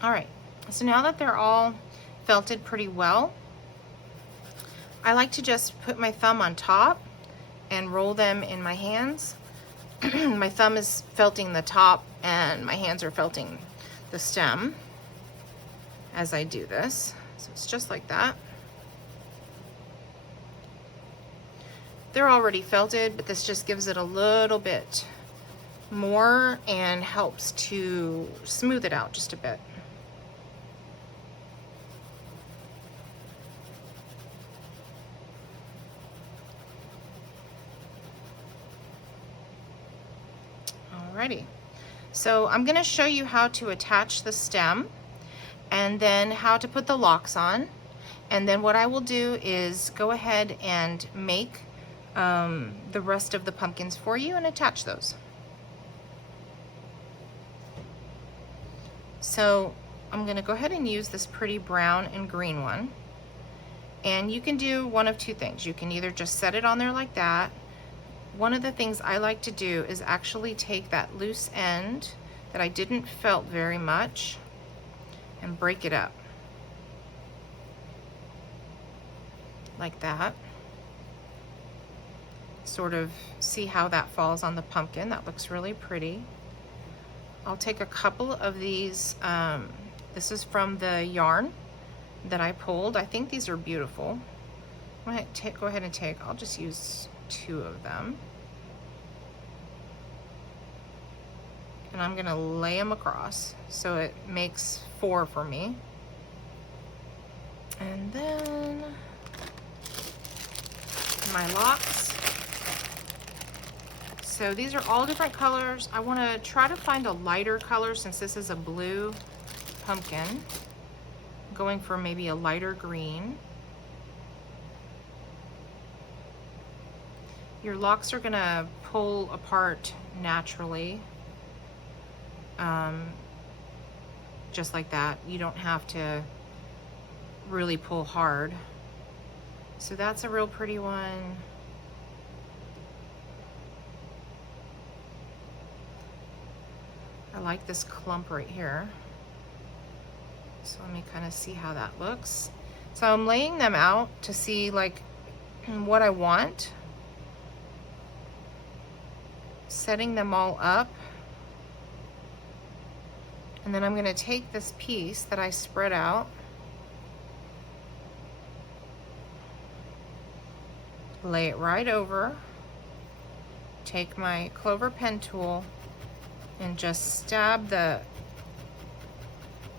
All right, so now that they're all felted pretty well, I like to just put my thumb on top and roll them in my hands. My thumb is felting the top and my hands are felting the stem as I do this. So it's just like that. They're already felted, but this just gives it a little bit more and helps to smooth it out just a bit. Alrighty, So I'm gonna show you how to attach the stem and then how to put the locks on. And then what I will do is go ahead and make the rest of the pumpkins for you and attach those. So I'm gonna go ahead and use this pretty brown and green one. And you can do one of two things. You can either just set it on there like that. One of the things I like to do is actually take that loose end that I didn't felt very much and break it up. Like that. Sort of see how that falls on the pumpkin. That looks really pretty. I'll take a couple of these. This is from the yarn that I pulled. I think these are beautiful. I'm gonna go ahead and take, I'll just use 2 of them. And I'm gonna lay them across so it makes 4 for me. And then my locks. So these are all different colors. I want to try to find a lighter color since this is a blue pumpkin. I'm going for maybe a lighter green. Your locks are going to pull apart naturally. Just like that. You don't have to really pull hard. So that's a real pretty one. I like this clump right here. So let me kind of see how that looks. So I'm laying them out to see like what I want. Setting them all up. And then I'm going to take this piece that I spread out. Lay it right over. Take my clover pen tool and just stab the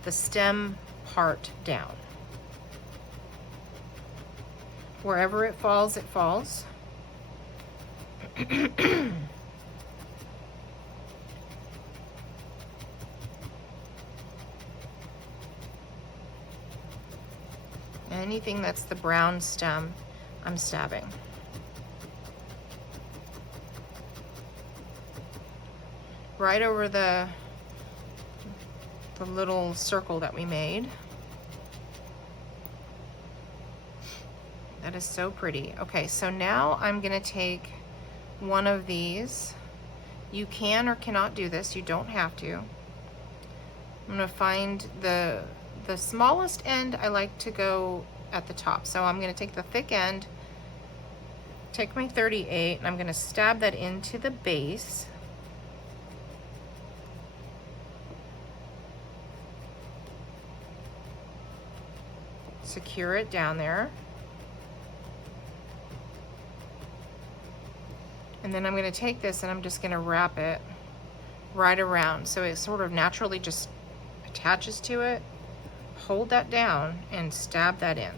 stem part down. Wherever it falls, it falls. Anything that's the brown stem, I'm stabbing. Right over the little circle that we made. That is so pretty. Okay, so now I'm gonna take one of these. You can or cannot do this, you don't have to. I'm gonna find the smallest end. I like to go at the top. So I'm gonna take the thick end, take my 38, and I'm gonna stab that into the base. Secure it down there. And then I'm gonna take this and I'm just gonna wrap it right around so it sort of naturally just attaches to it. Hold that down and stab that in.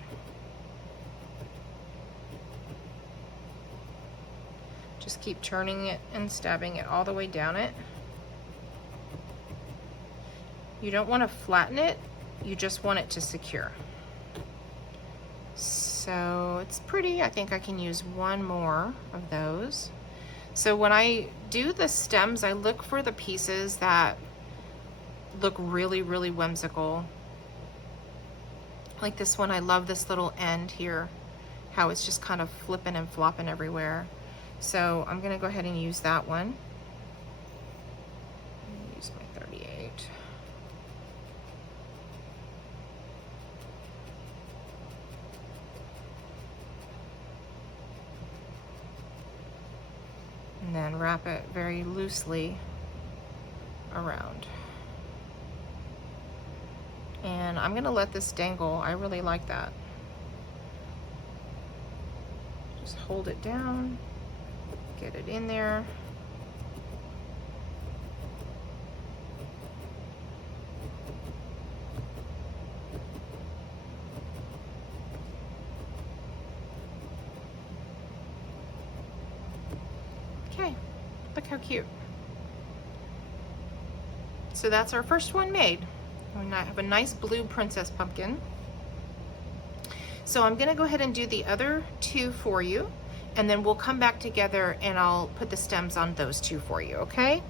Just keep turning it and stabbing it all the way down it. You don't want to flatten it, you just want it to secure. So it's pretty. I think I can use one more of those. So when I do the stems, I look for the pieces that look really, really whimsical. Like this one, I love this little end here, how it's just kind of flipping and flopping everywhere. So I'm gonna go ahead and use that one. Use my 38. And then wrap it very loosely around. And I'm gonna let this dangle. I really like that. Just hold it down, get it in there. Okay, look how cute. So that's our first one made. We have a nice blue princess pumpkin. So I'm gonna go ahead and do the other two for you, and then we'll come back together and I'll put the stems on those two for you, okay?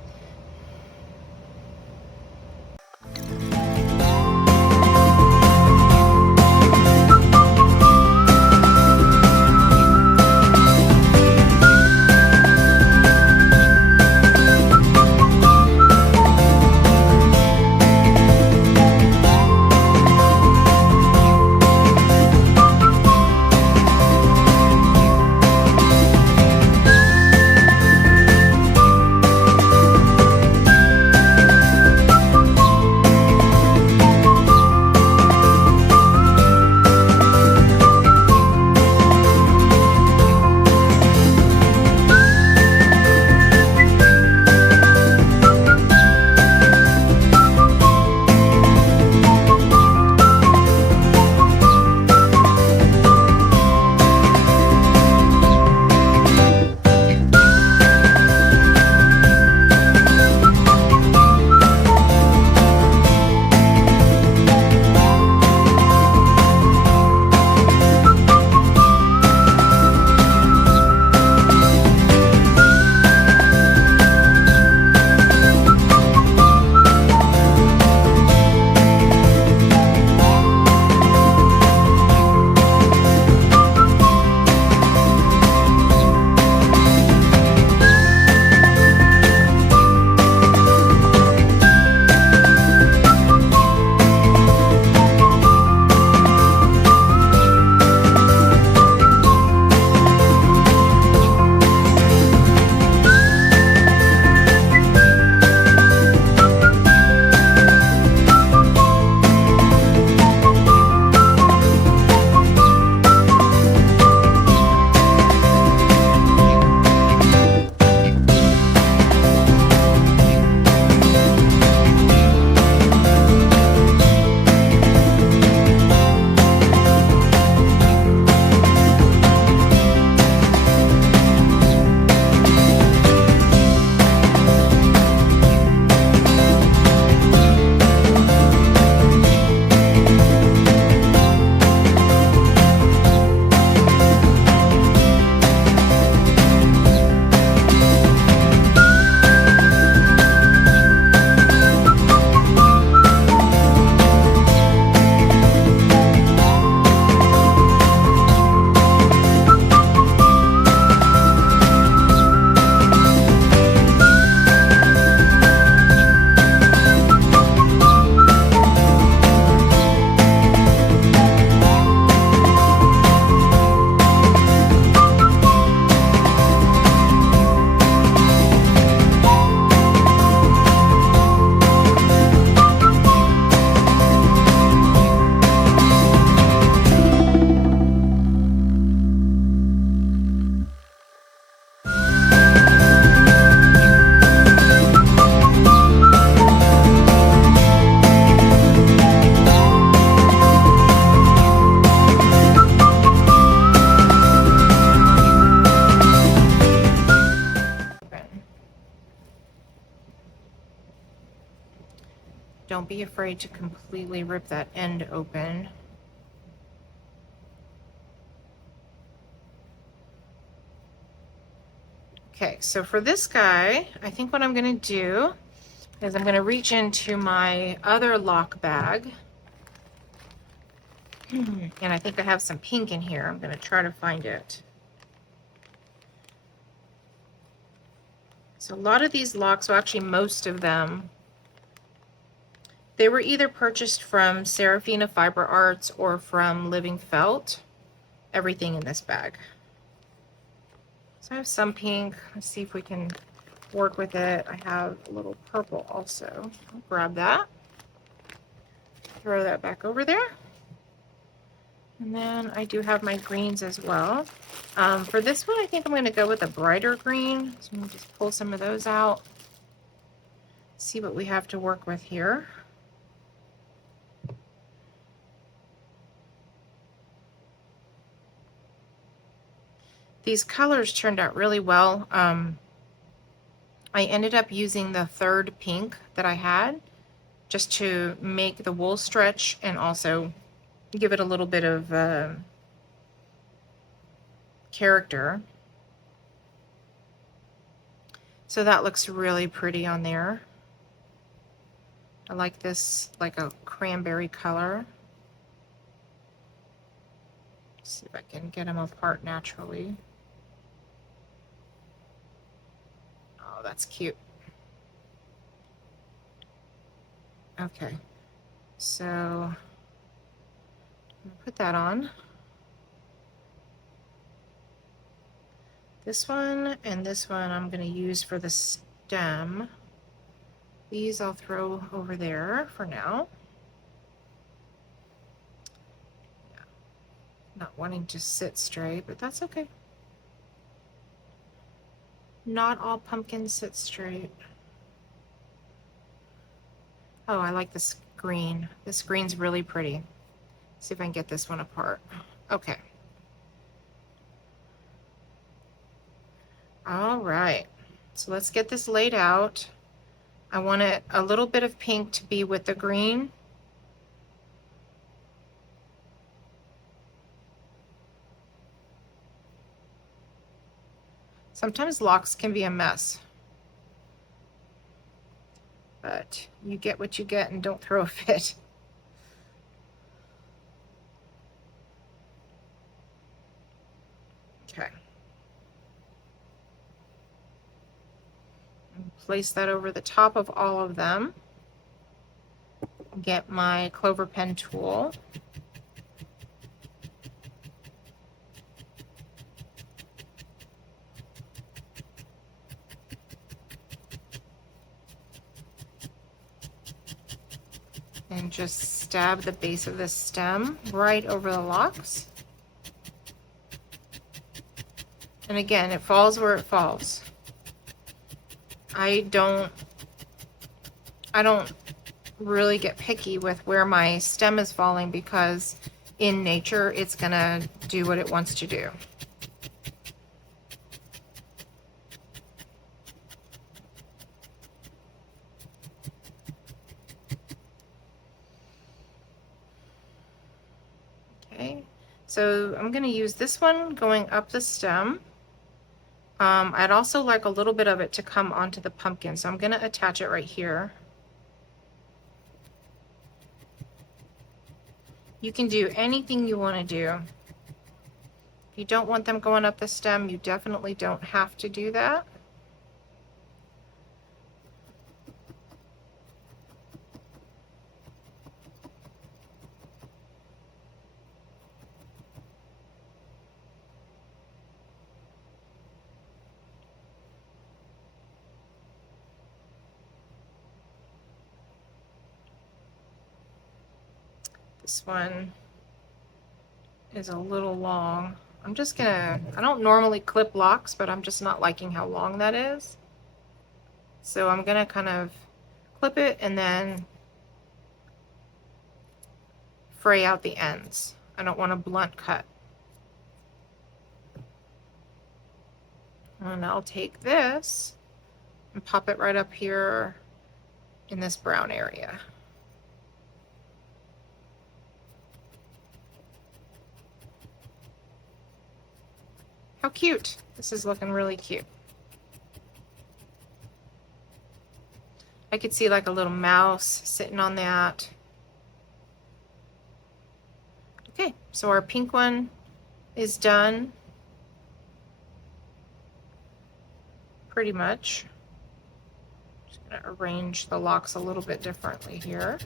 Don't be afraid to completely rip that end open. Okay, so for this guy, I think what I'm gonna do is I'm gonna reach into my other lock bag. And I think I have some pink in here. I'm gonna try to find it. So a lot of these locks, well actually most of them, they were either purchased from Serafina Fiber Arts or from Living Felt. Everything in this bag. So I have some pink. Let's see if we can work with it. I have a little purple also. I'll grab that. Throw that back over there. And then I do have my greens as well. For this one, I think I'm going to go with a brighter green. So I'm going to just pull some of those out. See what we have to work with here. These colors turned out really well. I ended up using the third pink that I had. just to make the wool stretch and also give it a little bit of character. So that looks really pretty on there. I like this, like a cranberry color. See if I can get them apart naturally. Oh, that's cute. Okay, so I'm gonna put that on. This one and this one I'm gonna use for the stem. These I'll throw over there for now. Yeah. Not wanting to sit straight, but that's okay. Not all pumpkins sit straight. Oh, I like this green. This green's really pretty. See if I can get this one apart. Okay. All right. So let's get this laid out. I want it a little bit of pink to be with the green. Sometimes locks can be a mess, but you get what you get and don't throw a fit. Okay. Place that over the top of all of them. Get my clover pen tool. And just stab the base of the stem right over the locks. And again, it falls where it falls. I don't really get picky with where my stem is falling because in nature it's gonna do what it wants to do. Okay, so I'm gonna use this one going up the stem. I'd also like a little bit of it to come onto the pumpkin, so I'm gonna attach it right here. You can do anything you want to do. If you don't want them going up the stem, you definitely don't have to do that. This one is a little long. I'm just gonna, I don't normally clip locks, but I'm just not liking how long that is. So I'm gonna kind of clip it and then fray out the ends. I don't want a blunt cut. And I'll take this and pop it right up here in this brown area. How cute. This is looking really cute. I could see like a little mouse sitting on that. Okay, so our pink one is done. Pretty much. Just gonna arrange the locks a little bit differently here.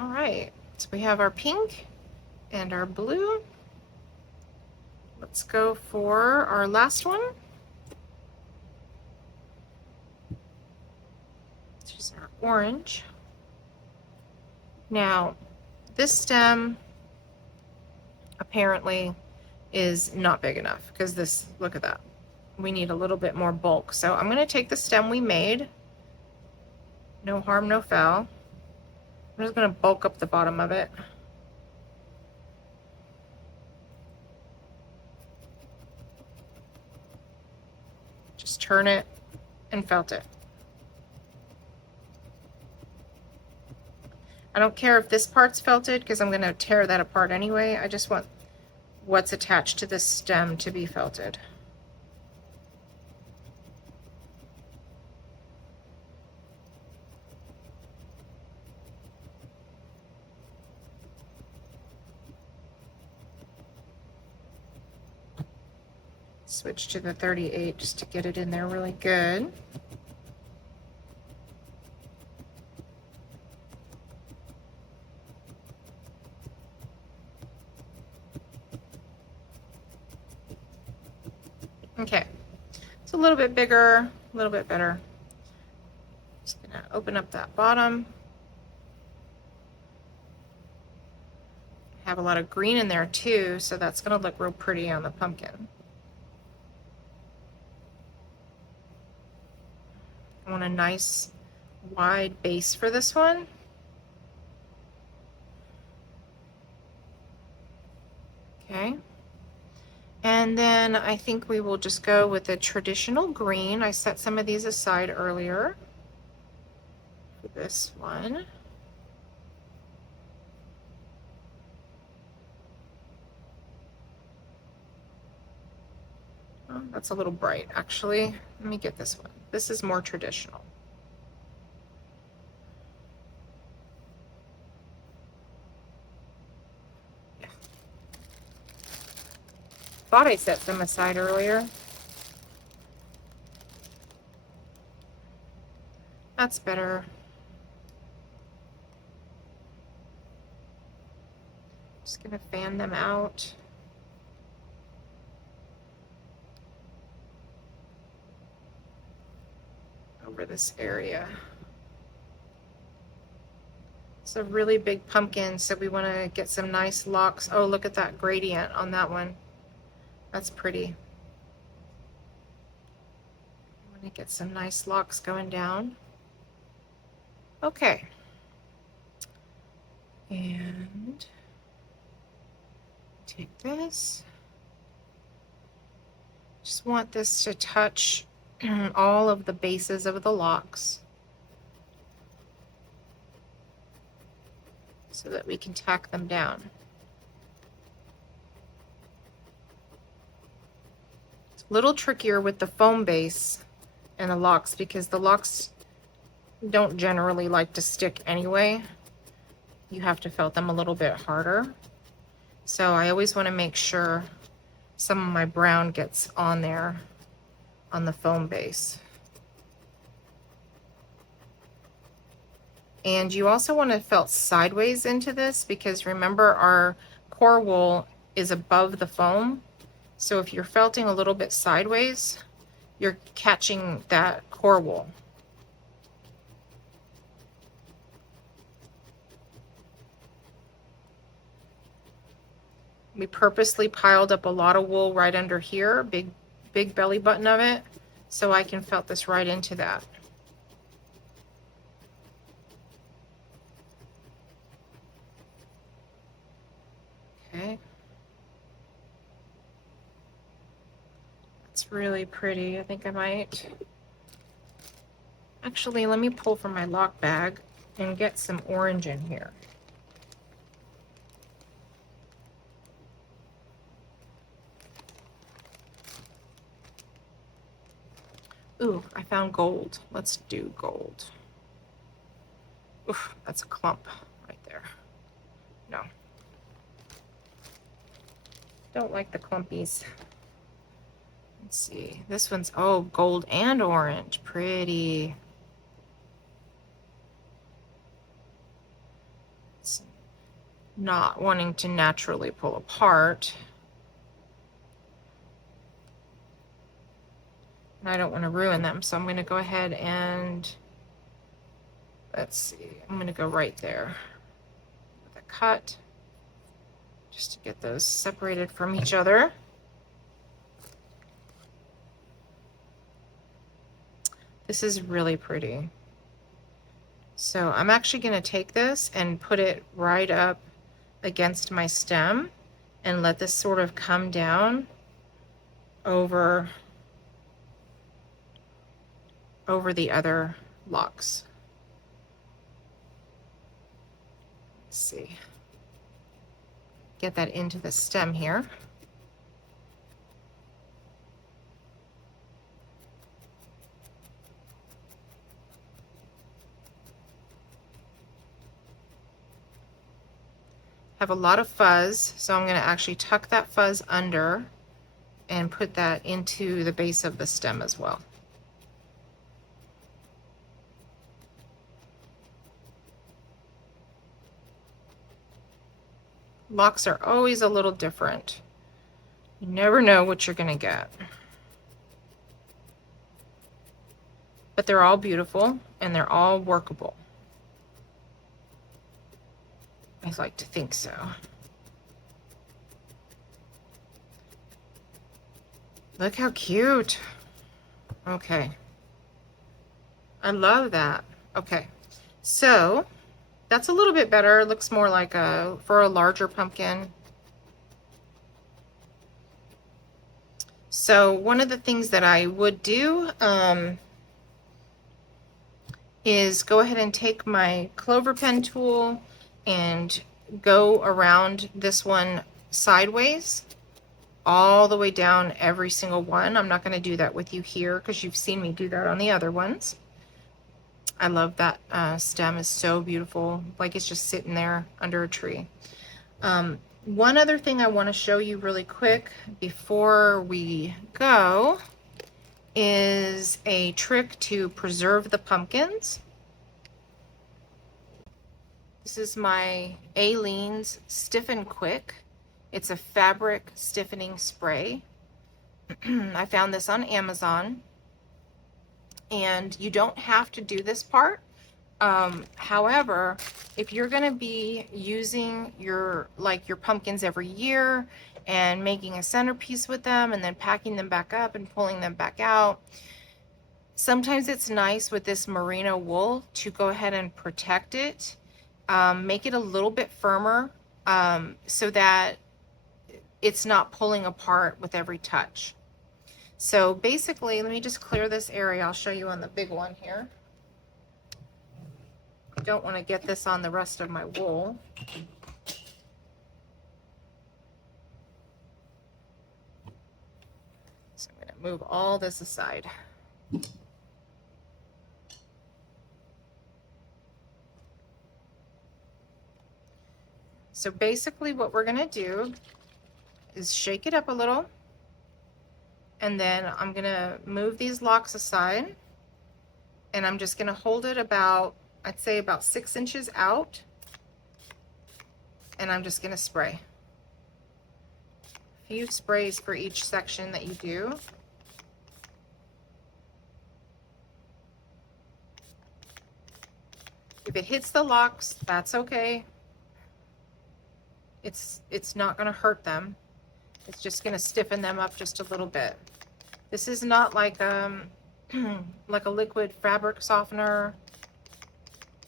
All right, so we have our pink and our blue. Let's go for our last one. This is our orange. Now, this stem apparently is not big enough because this, look at that. We need a little bit more bulk. So I'm going to take the stem we made. No harm, no foul. I'm just going to bulk up the bottom of it. Just turn it and felt it. I don't care if this part's felted because I'm going to tear that apart anyway. I just want what's attached to the stem to be felted. Switch to the 38 just to get it in there really good. Okay, it's a little bit bigger, a little bit better. Just gonna open up that bottom. Have a lot of green in there too, so that's gonna look real pretty on the pumpkin. I want a nice wide base for this one. Okay. And then I think we will just go with the traditional green. I set some of these aside earlier for this one. Oh, that's a little bright, actually. Let me get this one. This is more traditional. Yeah. Thought I set them aside earlier. That's better. Just gonna fan them out. Over this area. It's a really big pumpkin, so we want to get some nice locks. Oh, look at that gradient on that one. That's pretty. I want to get some nice locks going down. Okay. And take this. Just want this to touch all of the bases of the locks so that we can tack them down. It's a little trickier with the foam base and the locks because the locks don't generally like to stick anyway. You have to felt them a little bit harder. So I always want to make sure some of my brown gets on there on the foam base. And you also want to felt sideways into this because remember our core wool is above the foam. So if you're felting a little bit sideways, you're catching that core wool. We purposely piled up a lot of wool right under here, big belly button of it, so I can felt this right into that. Okay. That's really pretty. I think I might. Actually, let me pull from my lock bag and get some orange in here. Ooh, I found gold. Let's do gold. Oof, that's a clump right there. No. Don't like the clumpies. Let's see. This one's, oh, gold and orange. Pretty. It's not wanting to naturally pull apart. And I don't want to ruin them, so I'm going to go ahead and, let's see, I'm going to go right there with a cut just to get those separated from each other. This is really pretty. So I'm actually going to take this and put it right up against my stem and let this sort of come down over the other locks. Let's see. Get that into the stem here. Have a lot of fuzz, so I'm going to actually tuck that fuzz under and put that into the base of the stem as well. Locks are always a little different. You never know what you're going to get. But they're all beautiful and they're all workable. I like to think so. Look how cute. Okay. I love that. Okay. So that's a little bit better. It looks more like for a larger pumpkin. So one of the things that I would do is go ahead and take my clover pen tool and go around this one sideways all the way down every single one. I'm not going to do that with you here because you've seen me do that on the other ones. I love that stem is so beautiful, like it's just sitting there under a tree. One other thing I want to show you really quick before we go is a trick to preserve the pumpkins. This is my Aleene's Stiffen Quick. It's a fabric stiffening spray. I found this on Amazon. And you don't have to do this part. However, if you're going to be using your pumpkins every year and making a centerpiece with them and then packing them back up and pulling them back out, sometimes it's nice with this merino wool to go ahead and protect it. Make it a little bit firmer so that it's not pulling apart with every touch. So basically, let me just clear this area. I'll show you on the big one here. I don't want to get this on the rest of my wool. So I'm going to move all this aside. So basically what we're going to do is shake it up a little. And then I'm going to move these locks aside. And I'm just going to hold it about, I'd say about 6 inches out. And I'm just going to spray. A few sprays for each section that you do. If it hits the locks, that's okay. It's not going to hurt them. It's just going to stiffen them up just a little bit. This is not like like a liquid fabric softener.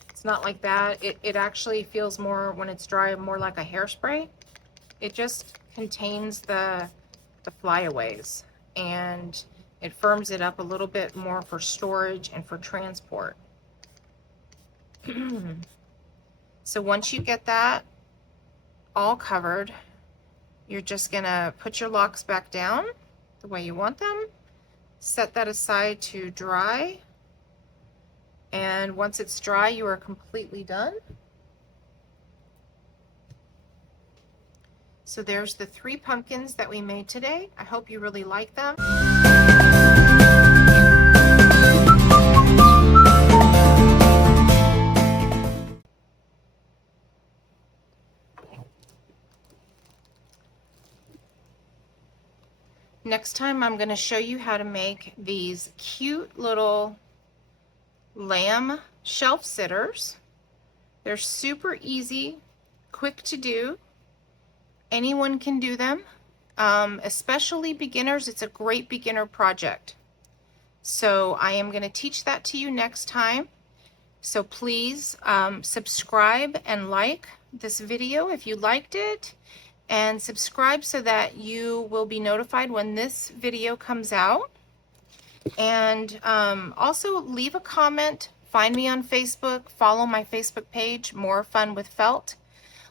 It's not like that. It actually feels more, when it's dry, more like a hairspray. It just contains the flyaways, and it firms it up a little bit more for storage and for transport. So once you get that all covered, you're just gonna put your locks back down the way you want them, set that aside to dry, and once it's dry, you are completely done. So there's the 3 pumpkins that we made today. I hope you really like them. Next time I'm going to show you how to make these cute little lamb shelf sitters. They're super easy, quick to do. Anyone can do them, especially beginners. It's a great beginner project. So I am going to teach that to you next time. So please subscribe and like this video if you liked it. And subscribe so that you will be notified when this video comes out. And also leave a comment, find me on Facebook, follow my Facebook page, More Fun with Felt.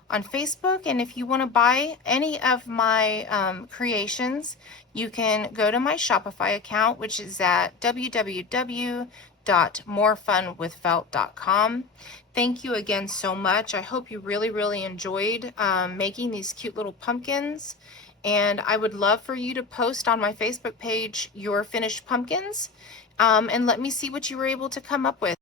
on Facebook. And if you want to buy any of my creations, you can go to my Shopify account, which is at www.morefunwithfelt.com. Thank you again so much. I hope you really enjoyed making these cute little pumpkins. And I would love for you to post on my Facebook page your finished pumpkins and let me see what you were able to come up with.